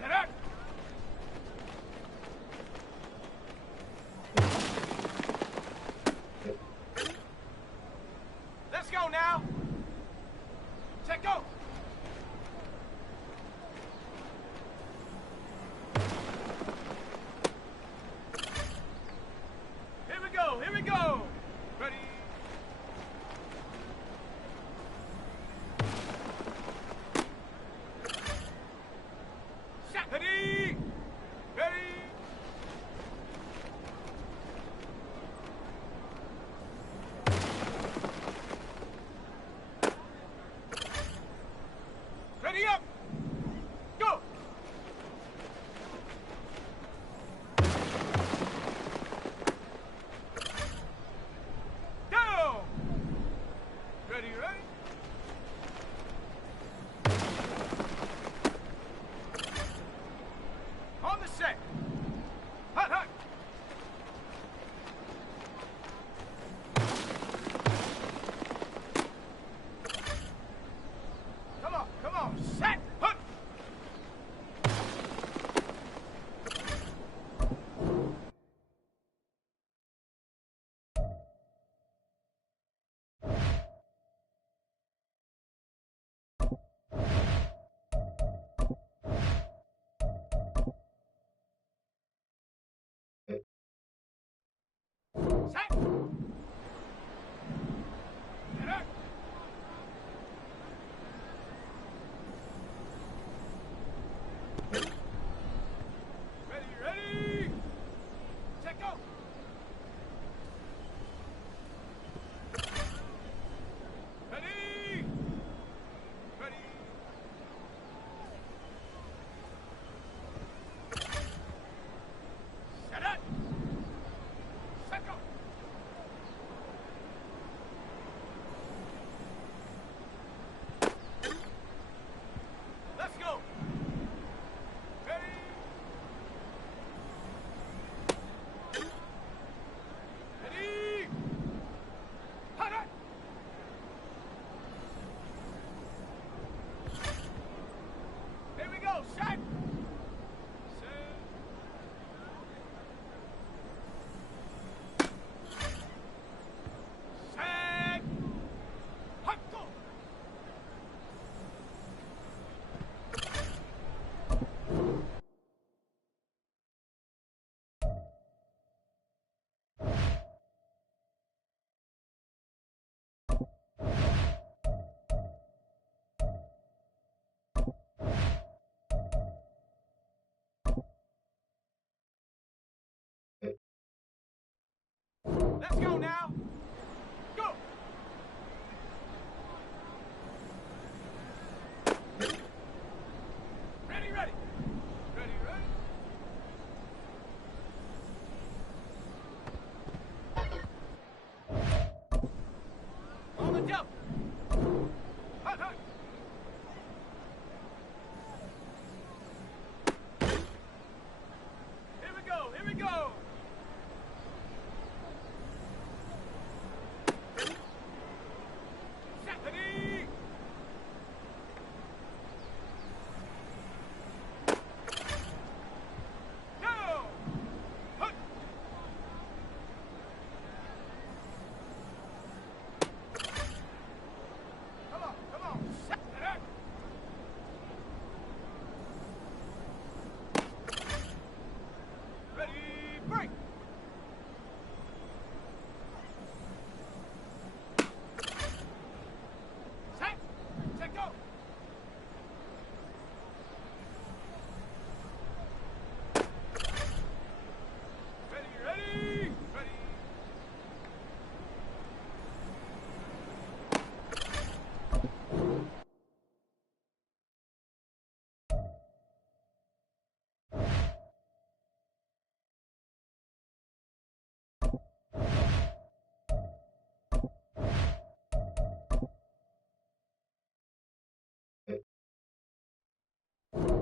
Get up. Let's go now. Check go.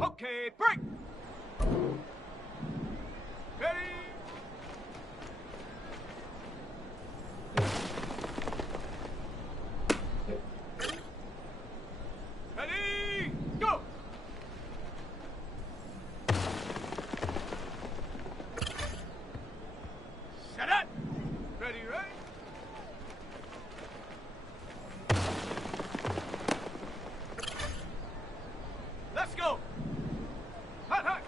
Okay, break. Ready. Ready, go. Set it. Ready, ready. Let's go. Hot, hot.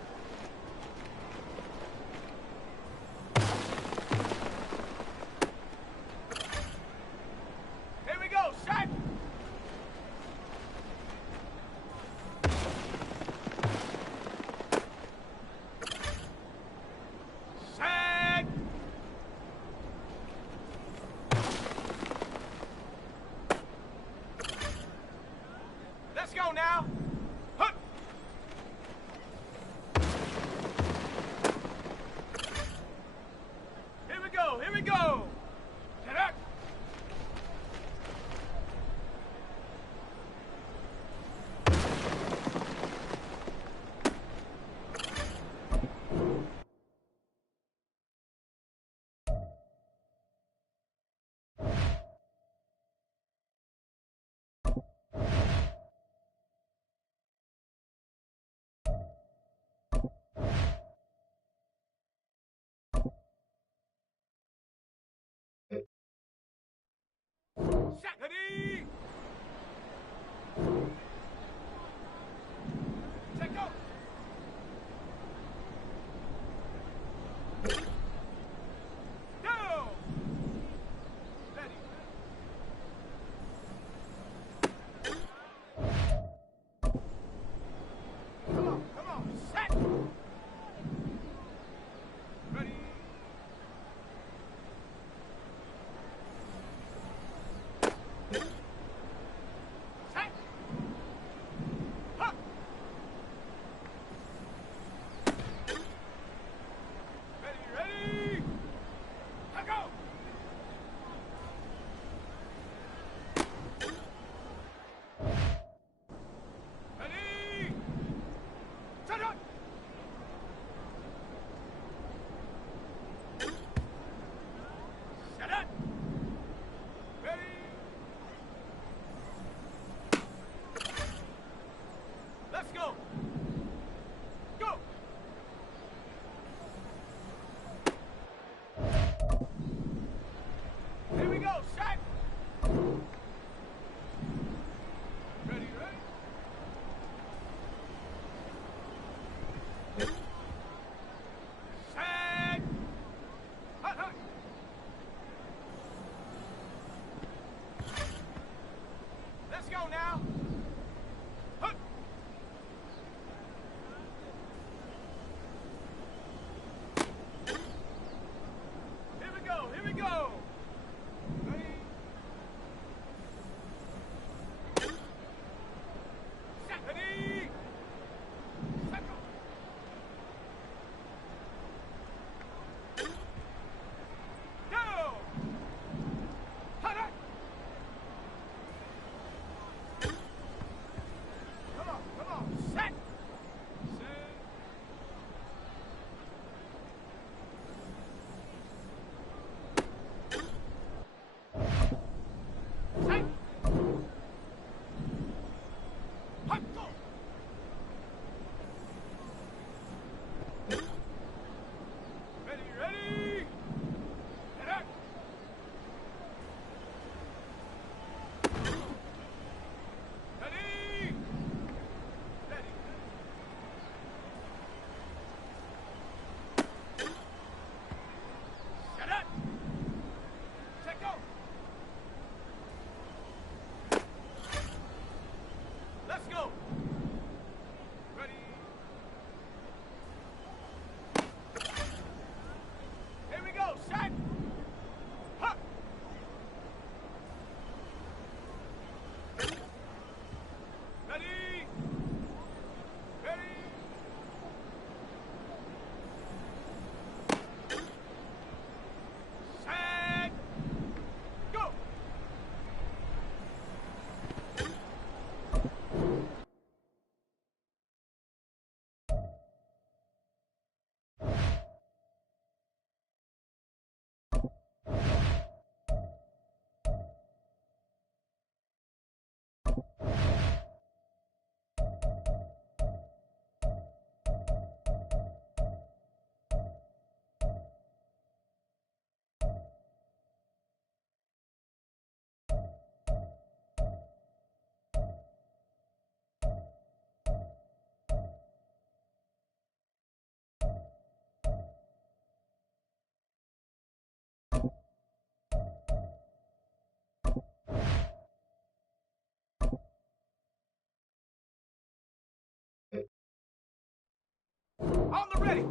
On the ready.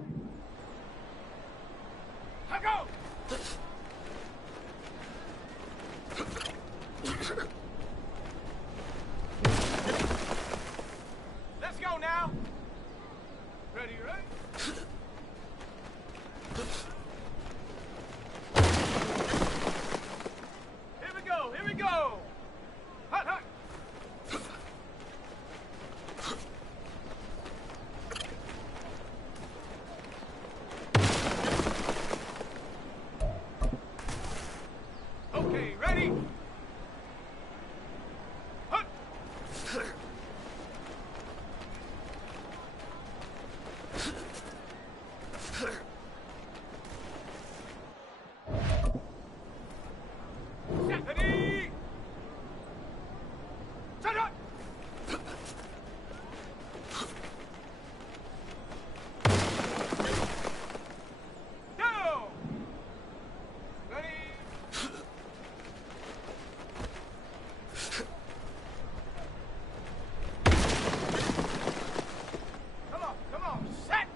I go. Let's go now. Ready, ready? Here we go, here we go. Hot, hot. Okay, ready? Hut. Ready? Set up. Go. Ready? Come on, set!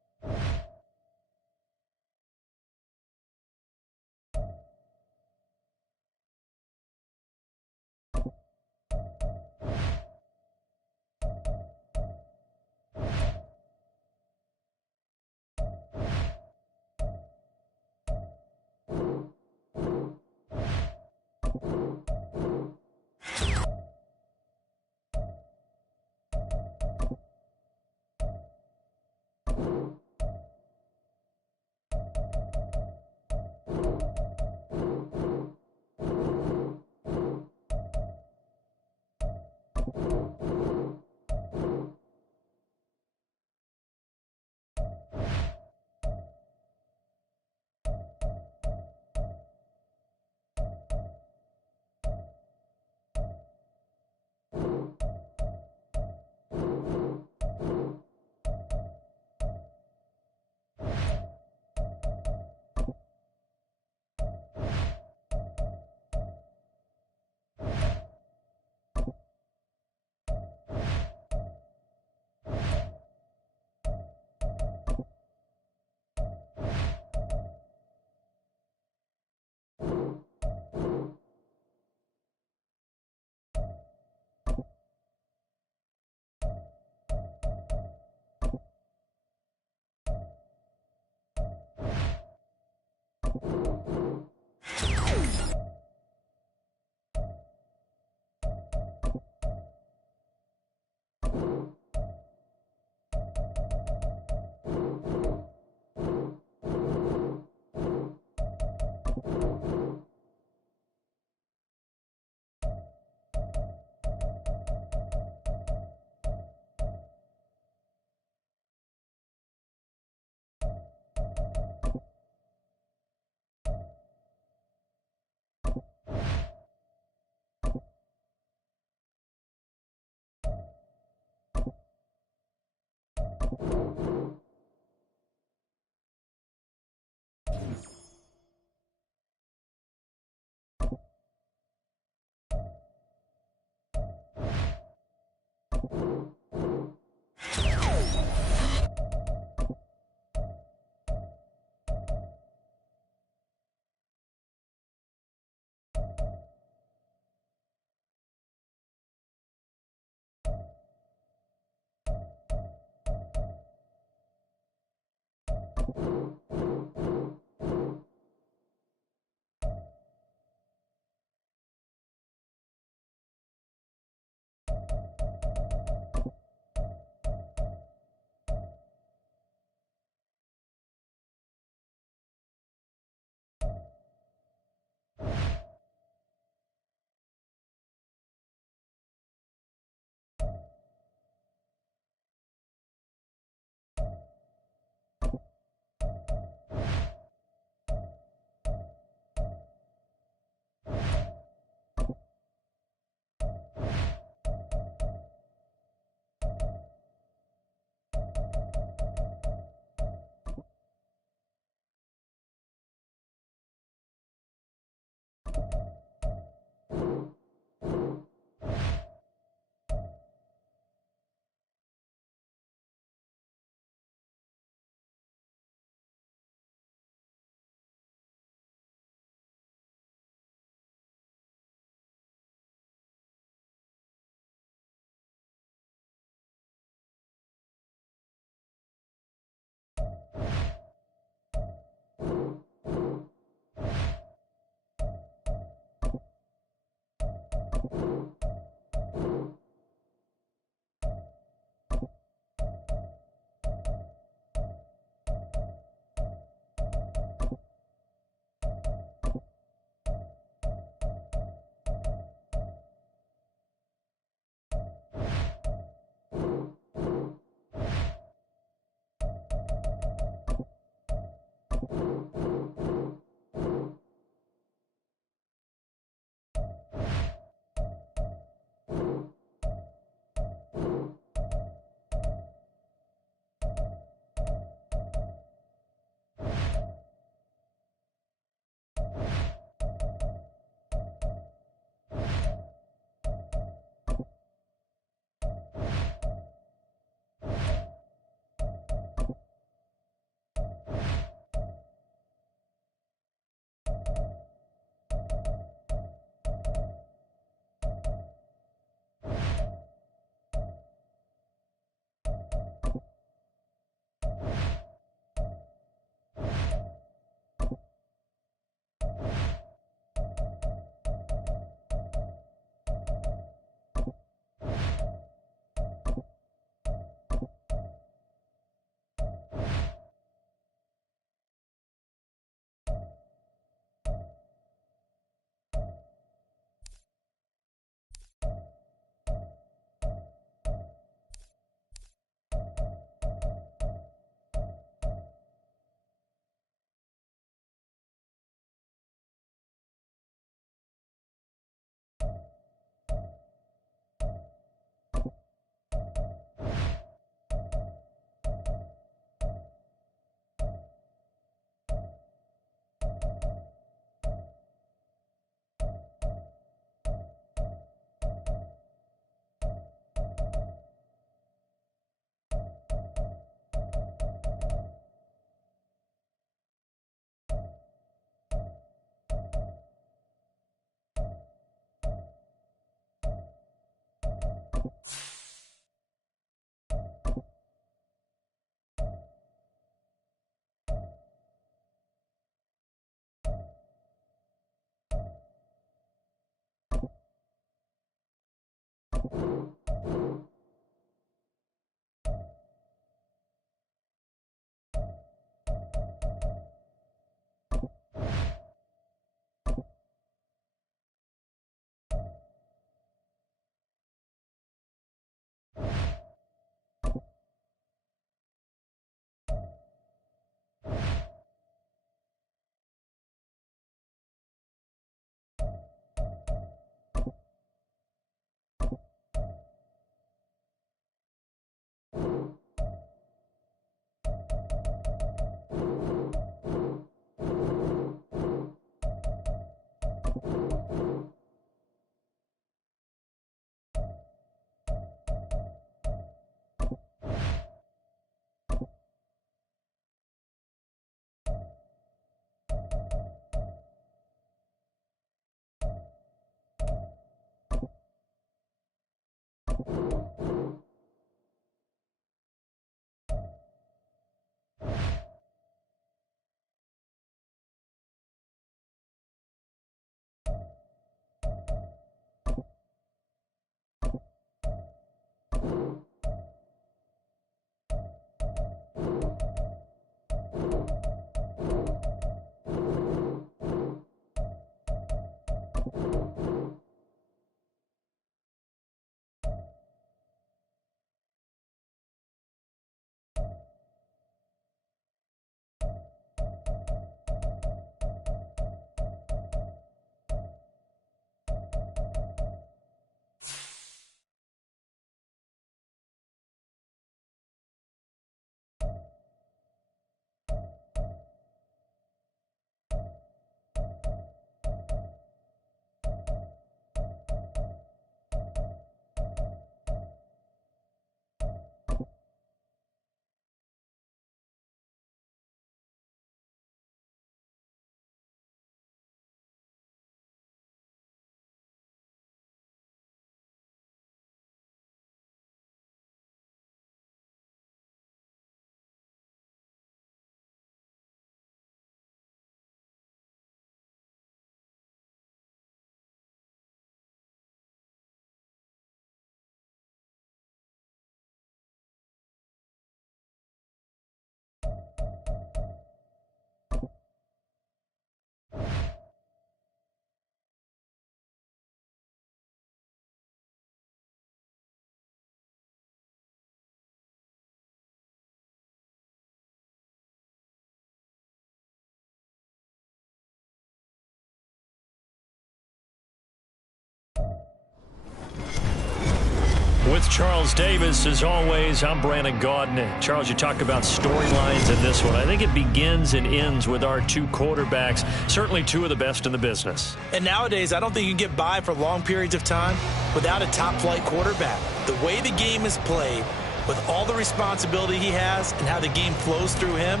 With Charles Davis, as always, I'm Brandon Gaudin. Charles, you talk about storylines in this one. I think it begins and ends with our two quarterbacks, certainly two of the best in the business. And nowadays, I don't think you can get by for long periods of time without a top-flight quarterback. The way the game is played, with all the responsibility he has and how the game flows through him,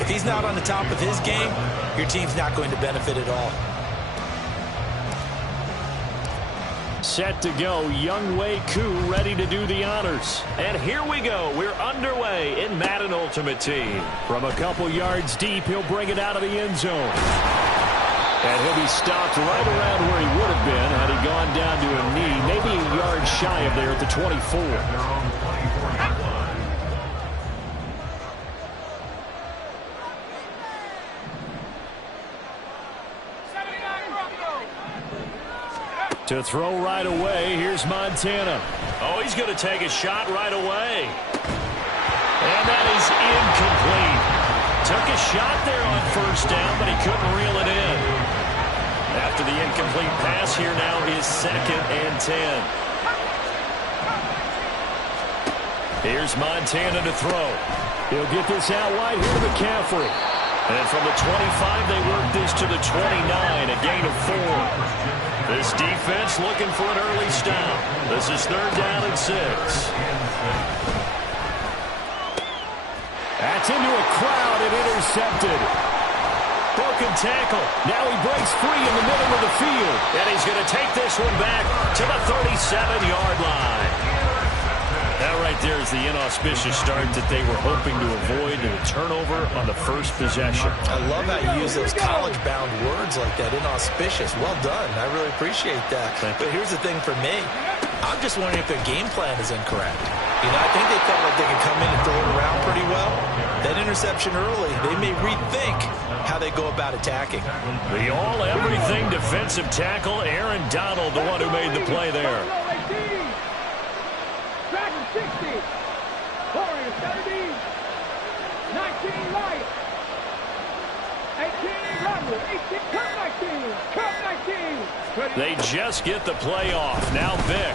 if he's not on the top of his game, your team's not going to benefit at all. Set to go, Younghoe Koo ready to do the honors. And here we go. We're underway in Madden Ultimate Team. From a couple yards deep, he'll bring it out of the end zone. And he'll be stopped right around where he would have been had he gone down to a knee, maybe a yard shy of there at the 24. To throw right away, here's Montana. Oh, he's going to take a shot right away. And that is incomplete. Took a shot there on first down, but he couldn't reel it in. After the incomplete pass, here now is 2nd and 10. Here's Montana to throw. He'll get this out wide here to McCaffrey. And from the 25, they work this to the 29, a gain of 4. This defense looking for an early stop. This is 3rd down and 6. That's into a crowd and intercepted. Broken tackle. Now he breaks free in the middle of the field. And he's going to take this one back to the 37-yard line. That right there is the inauspicious start that they were hoping to avoid, and a turnover on the first possession. I love how you use those college-bound words like that, inauspicious. Well done. I really appreciate that. But here's the thing for me. I'm just wondering if their game plan is incorrect. You know, I think they felt like they could come in and throw it around pretty well. That interception early, they may rethink how they go about attacking. The all-everything defensive tackle, Aaron Donald, the one who made the play there. 60, Warriors 30, 19 Lions, 18 Rumble, 18 Cup 19. They just get the play off. Now Vick.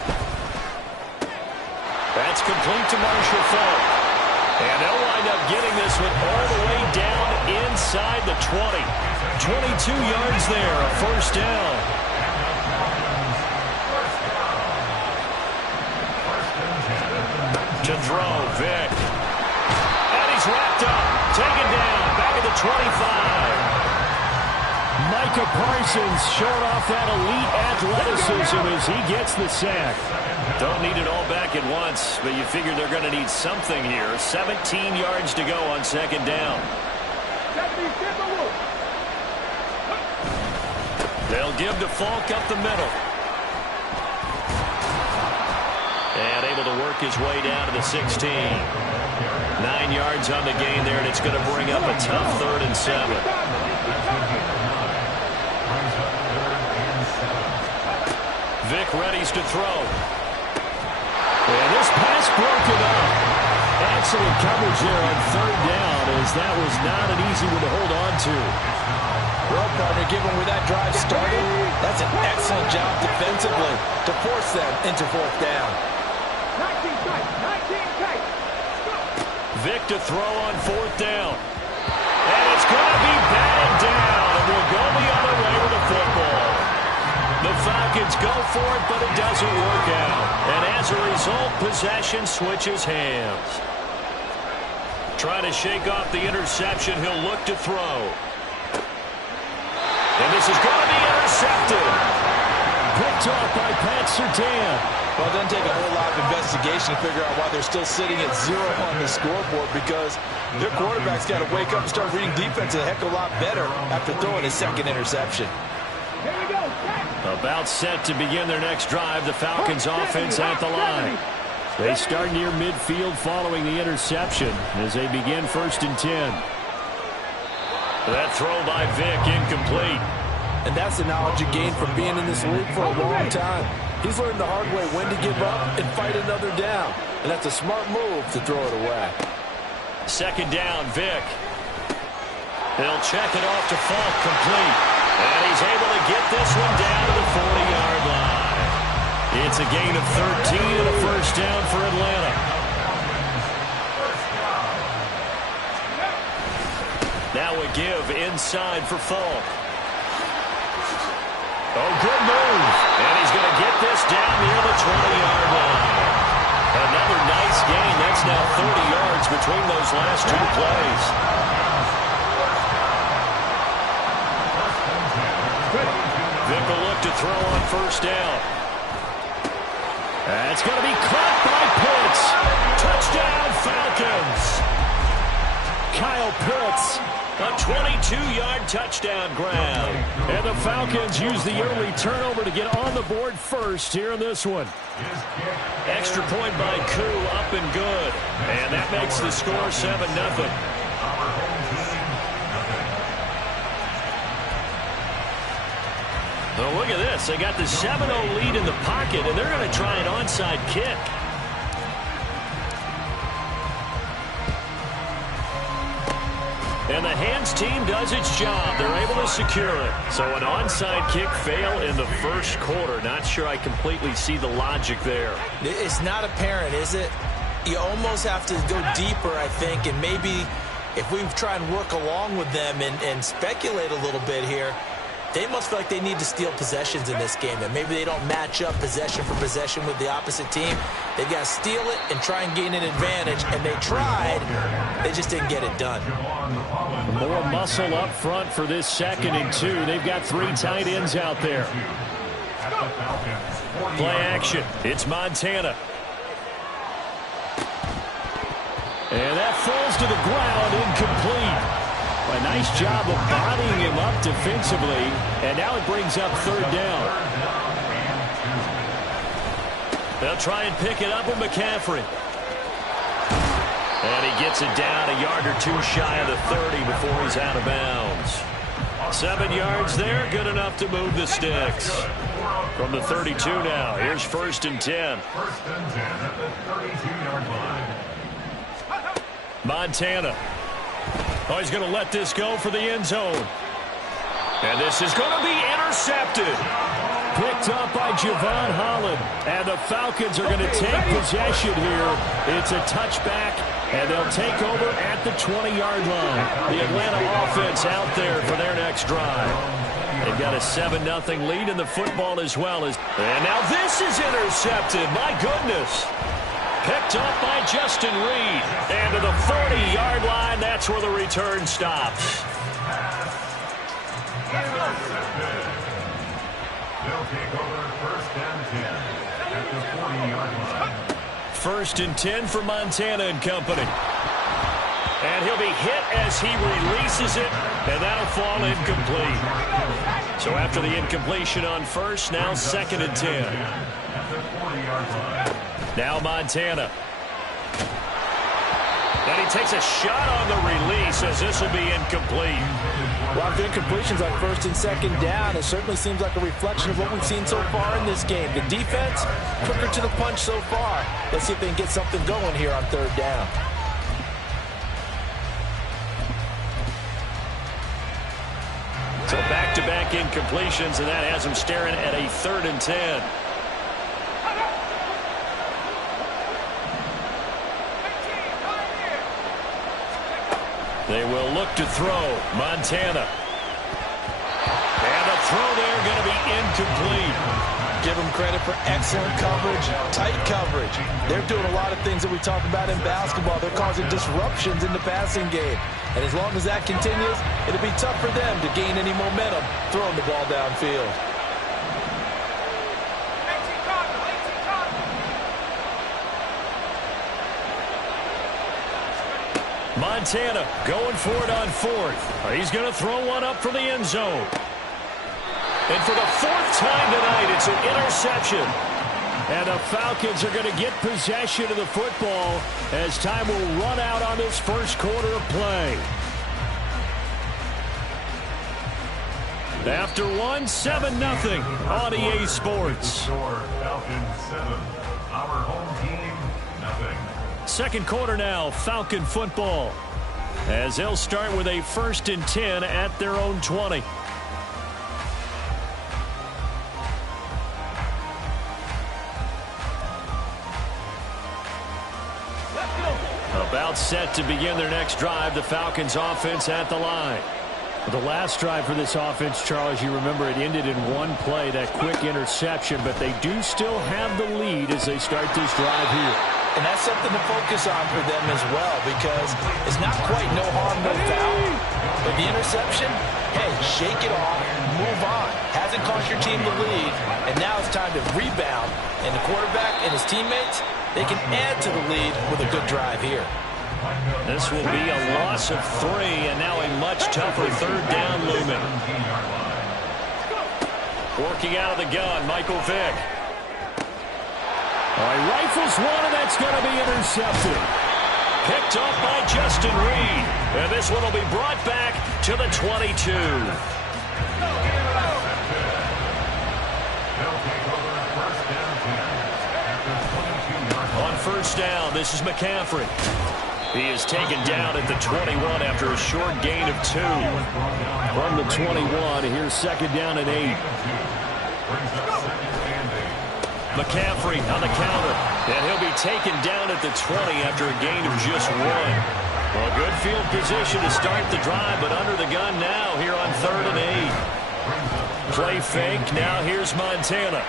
That's complete to Marshall Faulk. And they'll wind up getting this one all the way down inside the 20. 22 yards there, a first down. To throw, Vick. And he's wrapped up. Taken down. Back at the 25. Micah Parsons showing off that elite athleticism as he gets the sack. Don't need it all back at once, but you figure they're going to need something here. 17 yards to go on 2nd down. They'll give to Faulk up the middle. And able to work his way down to the 16. 9 yards on the gain there, and it's going to bring up a tough 3rd and 7. Vick readies to throw. And this pass broken up. Excellent coverage there on 3rd down, as that was not an easy one to hold on to. Well, partner, given where that drive started, that's an excellent job defensively to force them into 4th down. 19 tight. Vick to throw on 4th down. And it's going to be batted down, and we'll go the other way with the football. The Falcons go for it, but it doesn't work out. And as a result, possession switches hands. Trying to shake off the interception, he'll look to throw. And this is going to be intercepted. Picked off by Pat Surtain. Well, it doesn't take a whole lot of investigation to figure out why they're still sitting at 0 on the scoreboard, because their quarterback's got to wake up and start reading defense a heck of a lot better after throwing his 2nd interception. Here we go. About set to begin their next drive, the Falcons offense at the line. They start near midfield following the interception as they begin 1st and 10. That throw by Vick incomplete. And that's the knowledge you gain from being in this league for a long time. He's learned the hard way when to give up and fight another down. And that's a smart move to throw it away. 2nd down, Vick. He'll check it off to Faulk, complete. And he's able to get this one down to the 40-yard line. It's That's a gain of 13 and a first down for Atlanta. Now a give inside for Falk. Oh, good move. And he's going to get this down near the 20-yard line. Another nice gain. That's now 30 yards between those last two plays. Vick will look to throw on first down. That's going to be caught by Pitts. Touchdown, Falcons. Kyle Pitts, a 22-yard touchdown grab. And the Falcons use the early turnover to get on the board first here in this one. Extra point by Koo, up and good. And that makes the score 7-0. Oh, look at this. They got the 7-0 lead in the pocket, and they're going to try an onside kick. And the hands team does its job. They're able to secure it. So an onside kick fail in the first quarter. Not sure I completely see the logic there. It's not apparent, is it? You almost have to go deeper, I think, and maybe if we try and work along with them and speculate a little bit here, they must feel like they need to steal possessions in this game, and maybe they don't match up possession for possession with the opposite team. They've got to steal it and try and gain an advantage, and they tried. They just didn't get it done. More muscle up front for this 2nd and 2. They've got 3 tight ends out there. Play action. It's Montana. And that falls to the ground, incomplete. A nice job of bodying him up defensively, and now it brings up 3rd down. They'll try and pick it up with McCaffrey. And he gets it down a yard or 2 shy of the 30 before he's out of bounds. 7 yards there, good enough to move the sticks. From the 32 now, here's 1st and 10. First and 10 at the 32-yard line. Montana. Oh, he's going to let this go for the end zone. And this is going to be intercepted. Picked up by Javon Holland. And the Falcons are going to take possession here. It's a touchback, and they'll take over at the 20-yard line. The Atlanta offense out there for their next drive. They've got a 7-0 lead in the football as well. And now this is intercepted. My goodness. Picked up by Justin Reed. And to the 40-yard line, that's where the return stops. They'll take over 1st and 10 at the 40-yard line. 1st and 10 for Montana and company. And he'll be hit as he releases it, and that'll fall incomplete. So after the incompletion on first, now 2nd and 10. At the 40-yard line. Now Montana. And he takes a shot on the release as this will be incomplete. A lot of incompletions on 1st and 2nd down. It certainly seems like a reflection of what we've seen so far in this game. The defense, quicker to the punch so far. Let's see if they can get something going here on 3rd down. So back-to-back incompletions, and that has him staring at a 3rd and 10. They will look to throw. Montana. And the throw there going to be incomplete. Give them credit for excellent coverage, tight coverage. They're doing a lot of things that we talk about in basketball. They're causing disruptions in the passing game. And as long as that continues, it'll be tough for them to gain any momentum throwing the ball downfield. Montana going for it on 4th. He's going to throw one up from the end zone. And for the 4th time tonight, it's an interception. And the Falcons are going to get possession of the football as time will run out on this first quarter of play. After 7-0 on EA Sports. Falcons 7, our home team, nothing. 2nd quarter now, Falcon football. As they'll start with a 1st and 10 at their own 20. About set to begin their next drive, the Falcons offense at the line. The last drive for this offense, Charles, you remember it ended in one play, that quick interception, but they do still have the lead as they start this drive here. And that's something to focus on for them as well, because it's not quite no harm, no foul. But the interception, hey, shake it off, move on. Hasn't cost your team the lead, and now it's time to rebound. And the quarterback and his teammates, they can add to the lead with a good drive here. This will be a loss of 3, and now a much tougher third down looming. Working out of the gun, Michael Vick. All right, rifles one, and that's going to be intercepted. Picked off by Justin Reed. And this one will be brought back to the 22. On first down, this is McCaffrey. He is taken down at the 21 after a short gain of 2. From the 21, here's second down and 8. McCaffrey on the counter, and he'll be taken down at the 20 after a gain of just 1. Well, good field position to start the drive, but under the gun now here on 3rd and 8. Play fake, now here's Montana.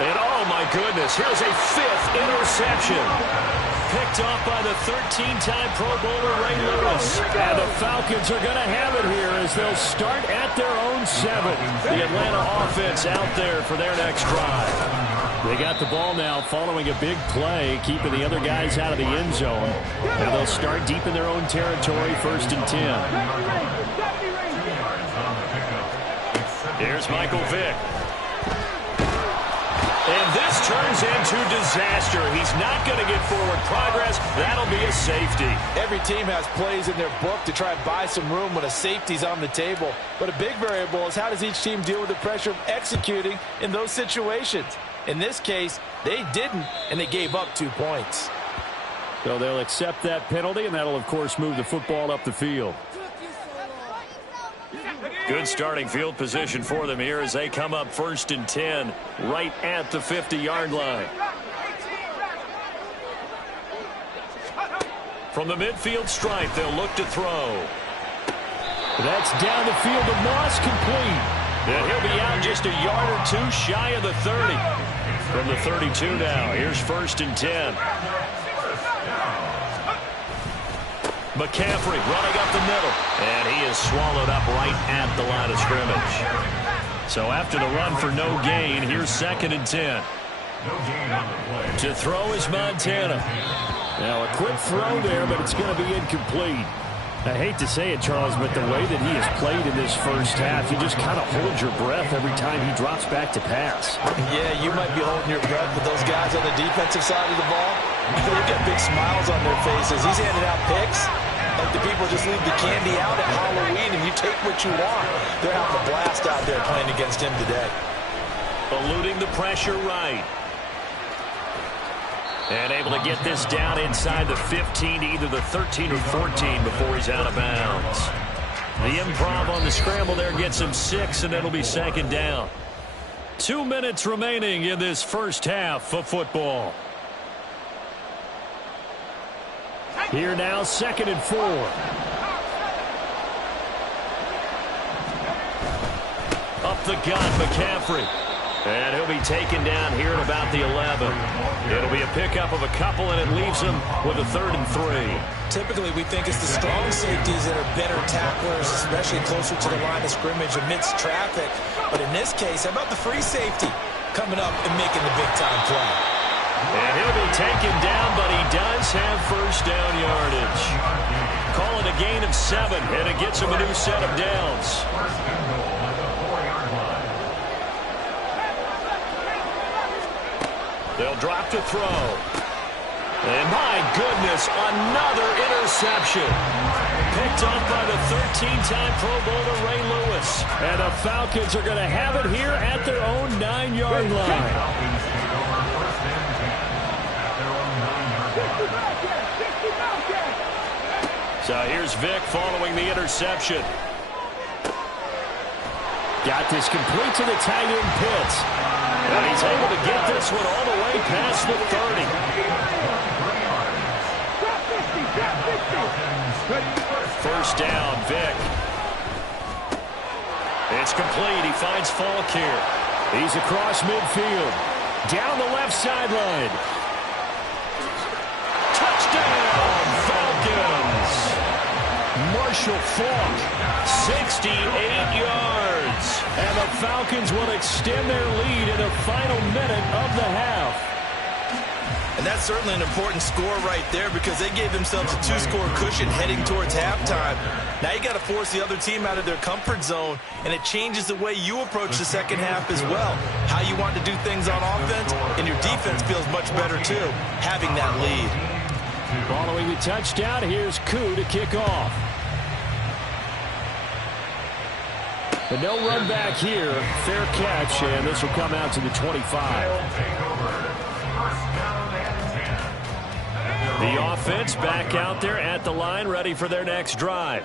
And oh my goodness, here's a 5th interception. Picked off by the 13-time Pro Bowler Ray Lewis. And the Falcons are going to have it here as they'll start at their own 7. The Atlanta offense out there for their next drive. They got the ball now following a big play, keeping the other guys out of the end zone. And they'll start deep in their own territory, 1st and 10. Here's Michael Vick. And this turns into disaster. He's not going to get forward progress. That'll be a safety. Every team has plays in their book to try and buy some room when a safety's on the table. But a big variable is how does each team deal with the pressure of executing in those situations. In this case, they didn't, and they gave up 2 points. So they'll accept that penalty, and that'll, of course, move the football up the field. Good starting field position for them here as they come up 1st and 10 right at the 50-yard line. From the midfield stripe, they'll look to throw. That's down the field to Moss, complete. And he'll be out just a yard or 2 shy of the 30. From the 32 now, here's 1st and 10. McCaffrey running up the middle, and he is swallowed up right at the line of scrimmage. So after the run for no gain, here's 2nd and 10. To throw is Montana. Now a quick throw there, but it's going to be incomplete. I hate to say it, Charles, but the way that he has played in this first half, you just kind of hold your breath every time he drops back to pass. Yeah, you might be holding your breath, but those guys on the defensive side of the ball, they've got big smiles on their faces. He's handing out picks like the people just leave the candy out at Halloween and you take what you want. They're having a blast out there playing against him today. Eluding the pressure right. And able to get this down inside the 15 to either the 13 or 14 before he's out of bounds. The improv on the scramble there gets him 6, and it'll be 2nd down. 2 minutes remaining in this first half of football. Here now, 2nd and 4. Up the gut, McCaffrey. And he'll be taken down here at about the 11. It'll be a pickup of a couple, and it leaves him with a 3rd and 3. Typically, we think it's the strong safeties that are better tacklers, especially closer to the line of scrimmage amidst traffic. But in this case, how about the free safety coming up and making the big-time play? And he'll be taken down, but he does have 1st down yardage. Call it a gain of 7, and it gets him a new set of downs. They'll drop to throw. And my goodness, another interception. Picked off by the 13-time Pro Bowler Ray Lewis. And the Falcons are going to have it here at their own 9-yard line. So here's Vick following the interception. Got this complete to the tight end Pitts. And he's able to get this one all the way past the 30. first down. Vick. It's complete. He finds Falk here. He's across midfield. Down the left sideline. Touchdown, Falcons. Marshall Falk, 68 yards. And the Falcons will extend their lead in the final minute of the half. And that's certainly an important score right there because they gave themselves a 2-score cushion heading towards halftime. Now you got to force the other team out of their comfort zone, and it changes the way you approach the second half as well. How you want to do things on offense, and your defense feels much better too, having that lead. Following the touchdown, here's Koo to kick off. But no run back here. Fair catch, and this will come out to the 25. The offense back out there at the line, ready for their next drive.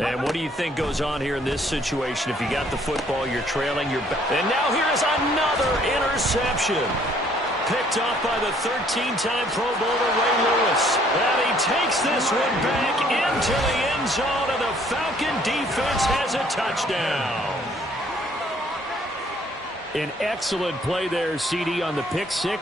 And what do you think goes on here in this situation? If you got the football, you're trailing, you're back. And now here is another interception. Picked off by the 13-time Pro Bowler Ray Lewis. And he takes this one back into the end zone, and the Falcon defense has a touchdown. An excellent play there, CD, on the pick six.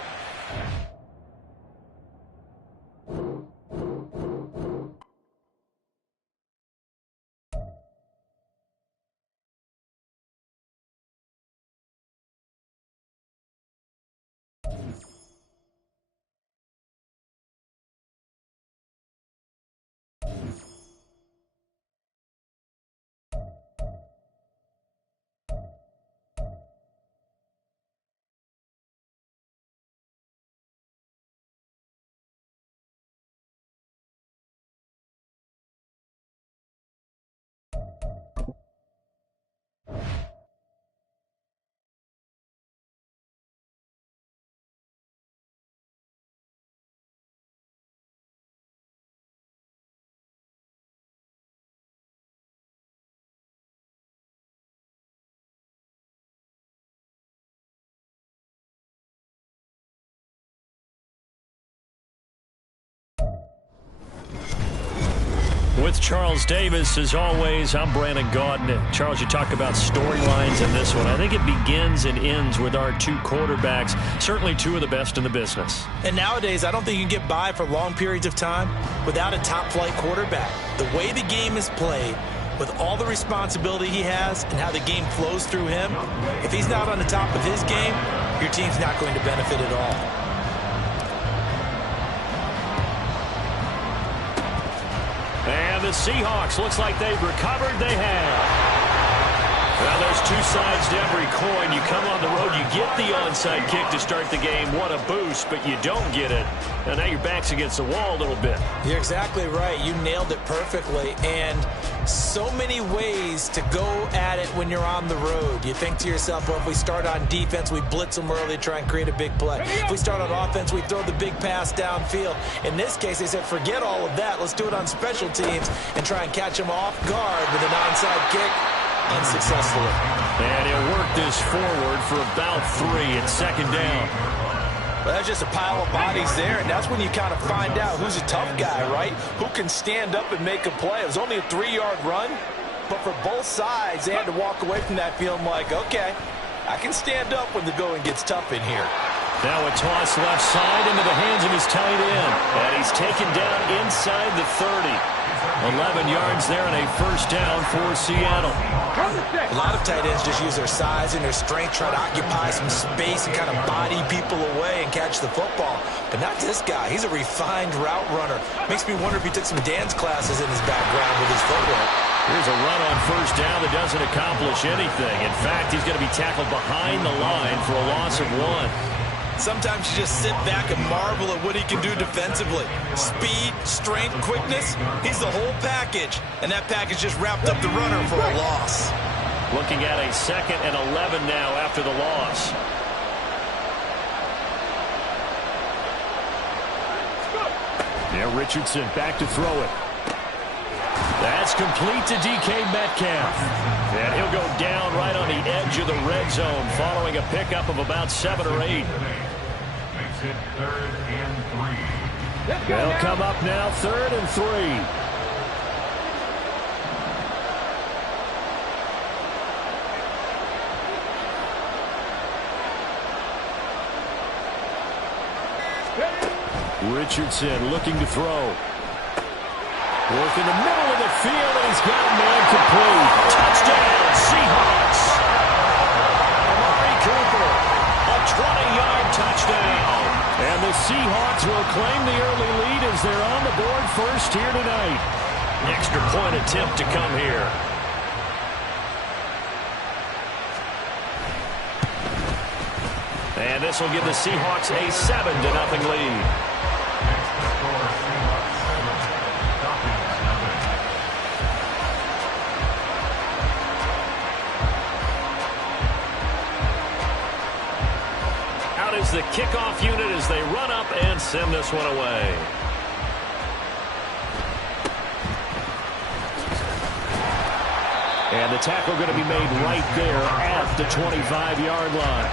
With Charles Davis, as always, I'm Brandon Gaudin. Charles, you talk about storylines in this one. I think it begins and ends with our two quarterbacks, certainly two of the best in the business. And nowadays, I don't think you can get by for long periods of time without a top-flight quarterback. The way the game is played, with all the responsibility he has and how the game flows through him, if he's not on the top of his game, your team's not going to benefit at all. And the Seahawks, looks like they've recovered. They have. Well, there's two sides to every coin. You come on the road, you get the onside kick to start the game. What a boost, but you don't get it. And now your back's against the wall a little bit. You're exactly right. You nailed it perfectly. And so many ways to go at it when you're on the road. You think to yourself, well, if we start on defense, we blitz them early, try and create a big play. If we start on offense, we throw the big pass downfield. In this case, they said, forget all of that. Let's do it on special teams and try and catch them off guard with an onside kick. Unsuccessfully. And he'll work this forward for about 3 at second down. Well, that's just a pile of bodies there, and that's when you kind of find out who's a tough guy, right? Who can stand up and make a play. It was only a 3-yard run, but for both sides, they had to walk away from that feeling like, okay, I can stand up when the going gets tough in here. Now a toss left side into the hands of his tight end. And he's taken down inside the 30. 11 yards there and a first down for Seattle. A lot of tight ends just use their size and their strength, try to occupy some space and kind of body people away and catch the football. But not this guy. He's a refined route runner. Makes me wonder if he took some dance classes in his background with his footwork. Here's a run on first down that doesn't accomplish anything. In fact, he's going to be tackled behind the line for a loss of 1. Sometimes you just sit back and marvel at what he can do defensively. Speed, strength, quickness, he's the whole package. And that package just wrapped up the runner for a loss. Looking at a 2nd and 11 now after the loss. Now Richardson back to throw it. That's complete to DK Metcalf. And he'll go down right on the edge of the red zone following a pickup of about 7 or 8. Makes it 3rd and 3. They'll come up now 3rd and 3. Richardson looking to throw. Work in the middle of the field, and he's got a man complete. Touchdown, Seahawks. Amari Cooper, a 20-yard touchdown. And the Seahawks will claim the early lead as they're on the board first here tonight. Extra point attempt to come here. And this will give the Seahawks a 7-0 lead. Out is the kickoff unit as they run up and send this one away. And the tackle going to be made right there at the 25-yard line.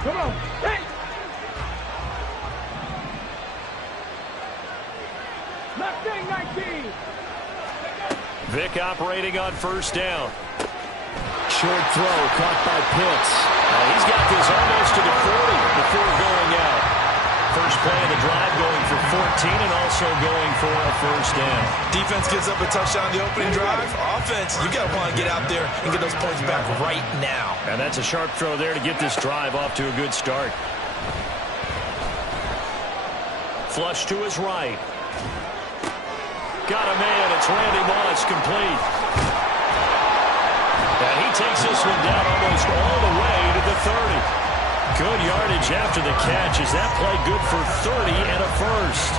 Come on. Hey! Mustang 19. Vick operating on first down. Short throw caught by Pitts. He's got this almost to the 40 before going out. First play of the drive going for 14 and also going for a first down. Defense gives up a touchdown the opening drive. Offense, you got to want to get out there and get those points back right now. And that's a sharp throw there to get this drive off to a good start. Flush to his right. Got a man. It's Randy Moss, complete. And he takes this one down almost all the way to the 30. Good yardage after the catch. Is that play good for 30 and a first?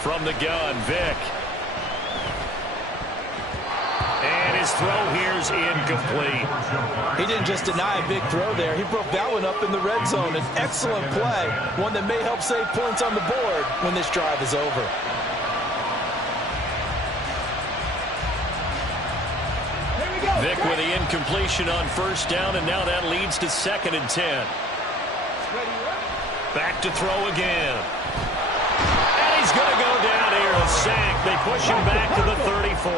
From the gun, Vick. And his throw here's incomplete. He didn't just deny a big throw there. He broke that one up in the red zone. An excellent play, one that may help save points on the board when this drive is over. Vick with the incompletion on first down, and now that leads to 2nd and 10. Back to throw again. And he's going to go down here, a sack. They push him back to the 34.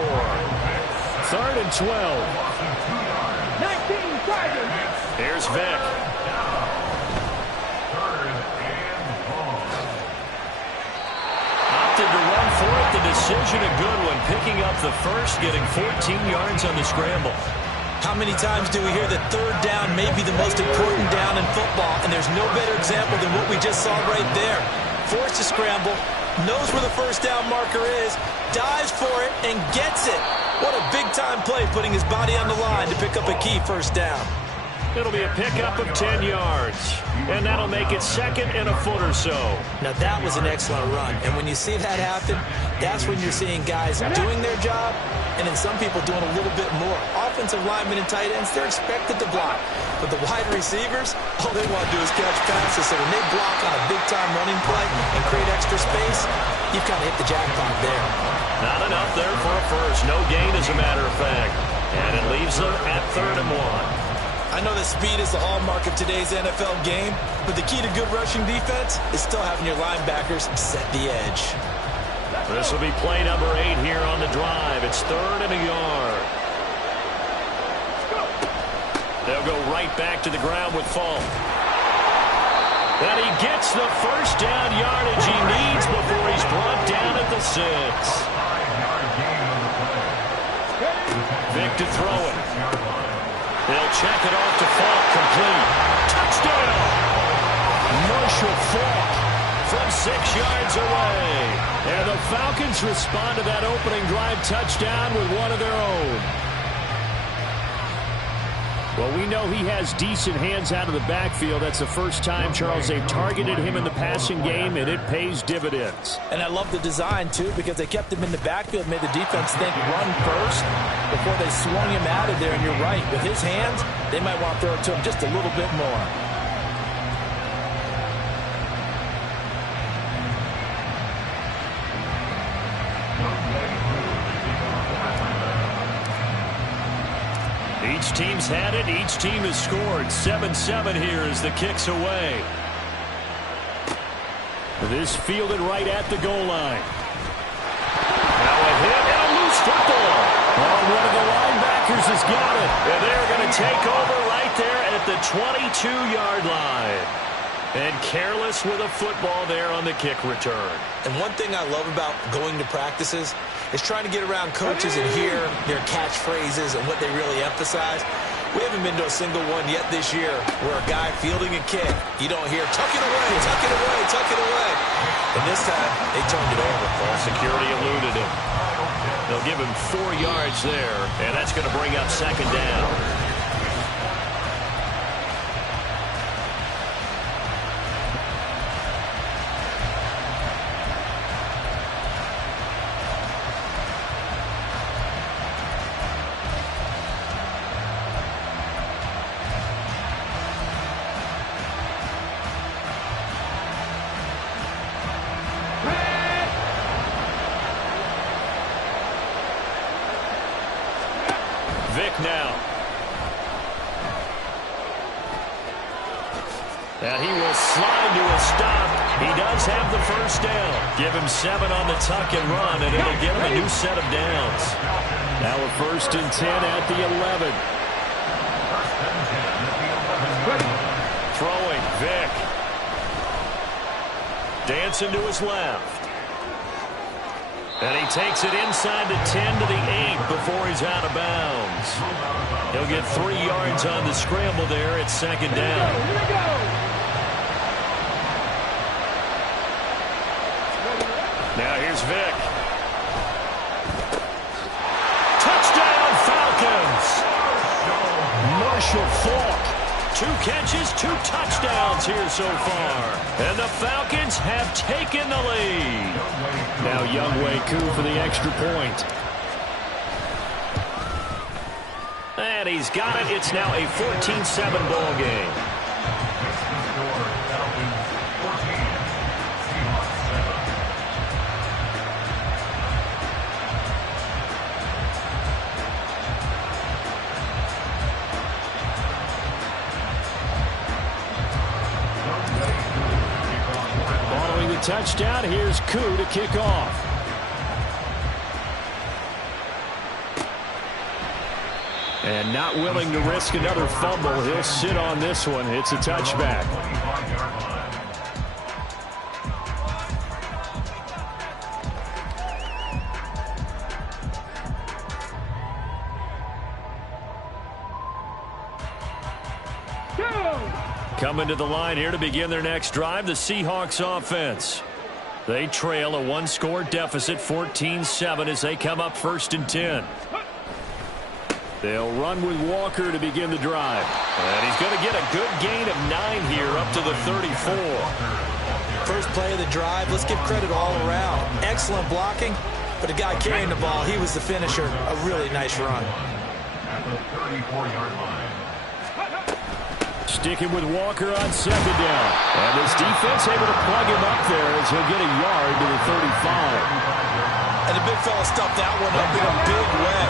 3rd and 12. 19 Tigers. Here's Vick. Opted to run for it. The decision a good one. Picking up the first, getting 14 yards on the scramble. How many times do we hear that third down may be the most important down in football, and there's no better example than what we just saw right there. Forced to scramble, knows where the first down marker is, dives for it, and gets it. What a big-time play, putting his body on the line to pick up a key first down. It'll be a pickup of 10 yards, and that'll make it 2nd and a foot or so. Now, that was an excellent run, and when you see that happen, that's when you're seeing guys doing their job, and then some people doing a little bit more. Offensive linemen and tight ends, they're expected to block. But the wide receivers, all they want to do is catch passes. So when they block on a big-time running play and create extra space, you've kind of hit the jackpot there. Not enough there for a first. No gain, as a matter of fact. And it leaves them at 3rd and 1. I know that speed is the hallmark of today's NFL game, but the key to good rushing defense is still having your linebackers set the edge. This will be play number 8 here on the drive. It's 3rd and a yard. They'll go right back to the ground with Falk. And he gets the first down yardage he needs before he's brought down at the 6. Vick to throw it. They'll check it off to Falk, complete. Touchdown! Marshall Falk from 6 yards away. And the Falcons respond to that opening drive touchdown with one of their own. Well, we know he has decent hands out of the backfield. That's the first time, Charles, they've targeted him in the passing game, and it pays dividends. And I love the design, too, because they kept him in the backfield, made the defense think run first before they swung him out of there. And you're right, with his hands, they might want to throw it to him just a little bit more. Each team's had it. Each team has scored. 7-7 here as the kick's away. This fielded right at the goal line. Now a hit and a loose football. Oh, one of the linebackers has got it. And they're going to take over right there at the 22-yard line. And careless with a football there on the kick return. And one thing I love about going to practices is trying to get around coaches and hear their catchphrases and what they really emphasize. We haven't been to a single one yet this year where a guy fielding a kick, you don't hear, tuck it away, tuck it away, tuck it away. And this time, they turned it over. Well, security eluded him. They'll give him 4 yards there, and that's going to bring up second down. Vick now. And he will slide to a stop. He does have the first down. Give him 7 on the tuck and run, and it'll give him a new set of downs. Now a 1st and 10 at the 11. Throwing, Vick. Dancing to his left. And he takes it inside the 10 to the 8 before he's out of bounds. He'll get 3 yards on the scramble there at second down. Now here's Vick. Touchdown Falcons! Marshall Faulk. 2 catches, 2 touchdowns here so far. And the Falcons have taken the lead. Now Younghoe Koo for the extra point. And he's got it. It's now a 14-7 ball game. Touchdown. Here's Koo to kick off. And not willing to risk another fumble. He'll sit on this one. It's a touchback. Coming to the line here to begin their next drive, the Seahawks offense. They trail a 1-score deficit, 14-7, as they come up 1st and 10. They'll run with Walker to begin the drive. And he's going to get a good gain of 9 here up to the 34. First play of the drive, let's give credit all around. Excellent blocking, but the guy carrying the ball, he was the finisher. A really nice run. At the 34-yard line. Sticking with Walker on second down. And this defense able to plug him up there as he'll get a yard to the 35. And the big fella stuffed that one up in a big way.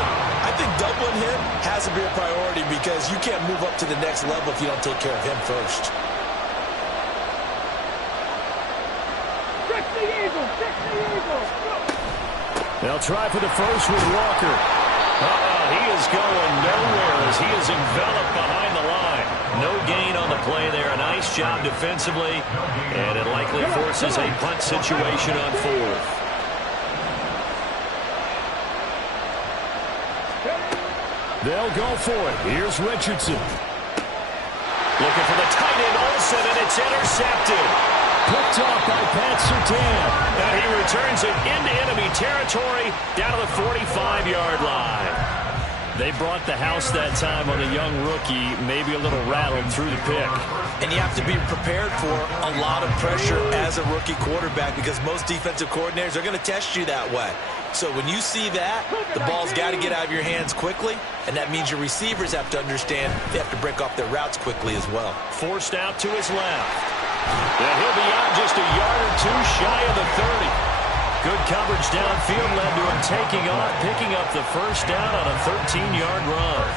I think doubling him has to be a priority because you can't move up to the next level if you don't take care of him first. Fix the Eagle! Fix the Eagle! They'll try for the first with Walker. He is going nowhere as he is enveloped behind the line. No gain on the play there. A nice job defensively. And it likely forces a punt situation on 4th. They'll go for it. Here's Richardson. Looking for the tight end Olsen, and it's intercepted. Picked off by Pat Surtain. And he returns it into enemy territory down to the 45-yard line. They brought the house that time on the young rookie, maybe a little rattled through the pick. And you have to be prepared for a lot of pressure as a rookie quarterback because most defensive coordinators are going to test you that way. So when you see that, the ball's got to get out of your hands quickly, and that means your receivers have to understand they have to break off their routes quickly as well. Forced out to his left. And he'll be out just a yard or 2 shy of the 30. Good coverage downfield led to him taking off, picking up the first down on a 13-yard run.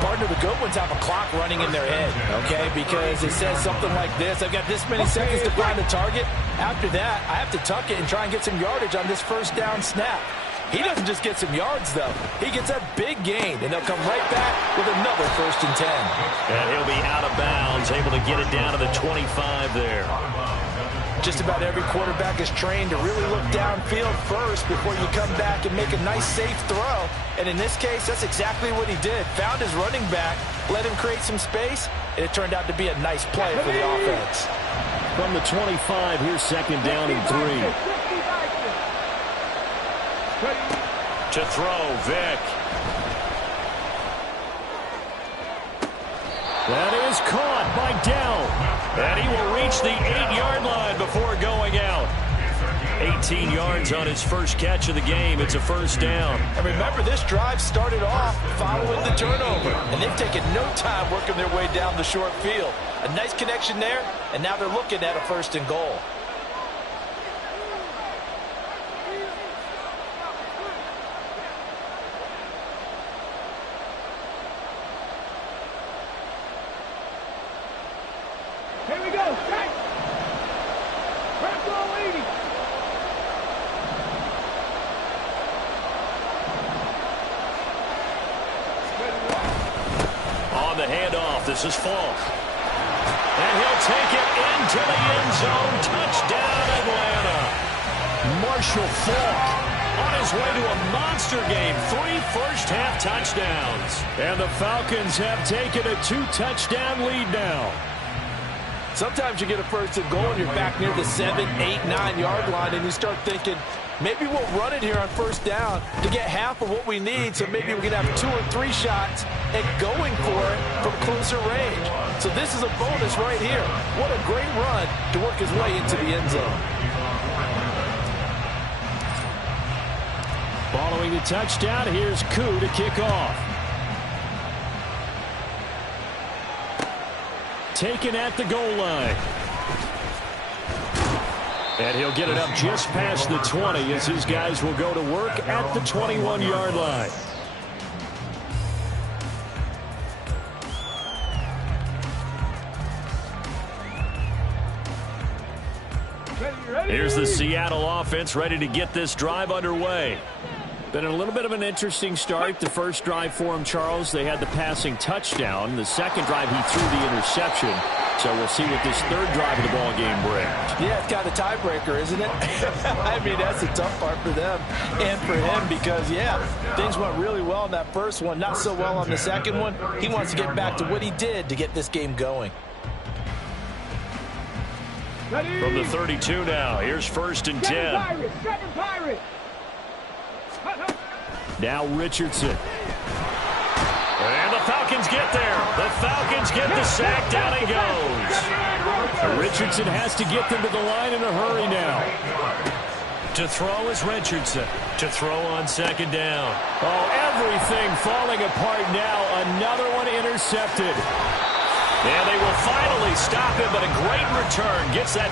Partner, the good ones have a clock running in their head, okay? Because it says something like this: I've got this many seconds to find the target. After that, I have to tuck it and try and get some yardage on this first down snap. He doesn't just get some yards, though. He gets a big gain, and they'll come right back with another 1st and 10. And he'll be out of bounds, able to get it down to the 25 there. Just about every quarterback is trained to really look downfield first before you come back and make a nice, safe throw. And in this case, that's exactly what he did. Found his running back, let him create some space, and it turned out to be a nice play for the offense. From the 25, here's 2nd down and 3. To throw, Vick. That is caught by Dell. And he will reach the 8-yard line before going out. 18 yards on his first catch of the game. It's a 1st down. And remember, this drive started off following the turnover. And they've taken no time working their way down the short field. A nice connection there, and now they're looking at a 1st and goal. Here we go. Strike. Back goal 80. On the handoff, this is Falk. And he'll take it into the end zone. Touchdown, Atlanta. Marshall Falk on his way to a monster game. 3 first-half touchdowns. And the Falcons have taken a 2-touchdown lead now. Sometimes you get a 1st and goal and you're back near the 7, 8, 9-yard line, and you start thinking, maybe we'll run it here on 1st down to get half of what we need, so maybe we can have 2 or 3 shots at going for it from closer range. So this is a bonus right here. What a great run to work his way into the end zone. Following the touchdown, here's Koo to kick off. Taken at the goal line. And he'll get it up just past the 20 as his guys will go to work at the 21-yard line. Here's the Seattle offense ready to get this drive underway. Been a little bit of an interesting start. The first drive for him, Charles, they had the passing touchdown. The second drive, he threw the interception. So we'll see what this 3rd drive of the ball game brings. Yeah, it's kind of a tiebreaker, isn't it? I mean, that's the tough part for them and for him because, yeah, things went really well in that first one, not so well on the second one. He wants to get back to what he did to get this game going. From the 32 now, here's 1st and 10. Pirates. Now Richardson. And the Falcons get there. The Falcons get the sack. Down he goes. Richardson has to get them to the line in a hurry now. To throw is Richardson. To throw on 2nd down. Oh, everything falling apart now. Another one intercepted. And they will finally stop him, but a great return. Gets that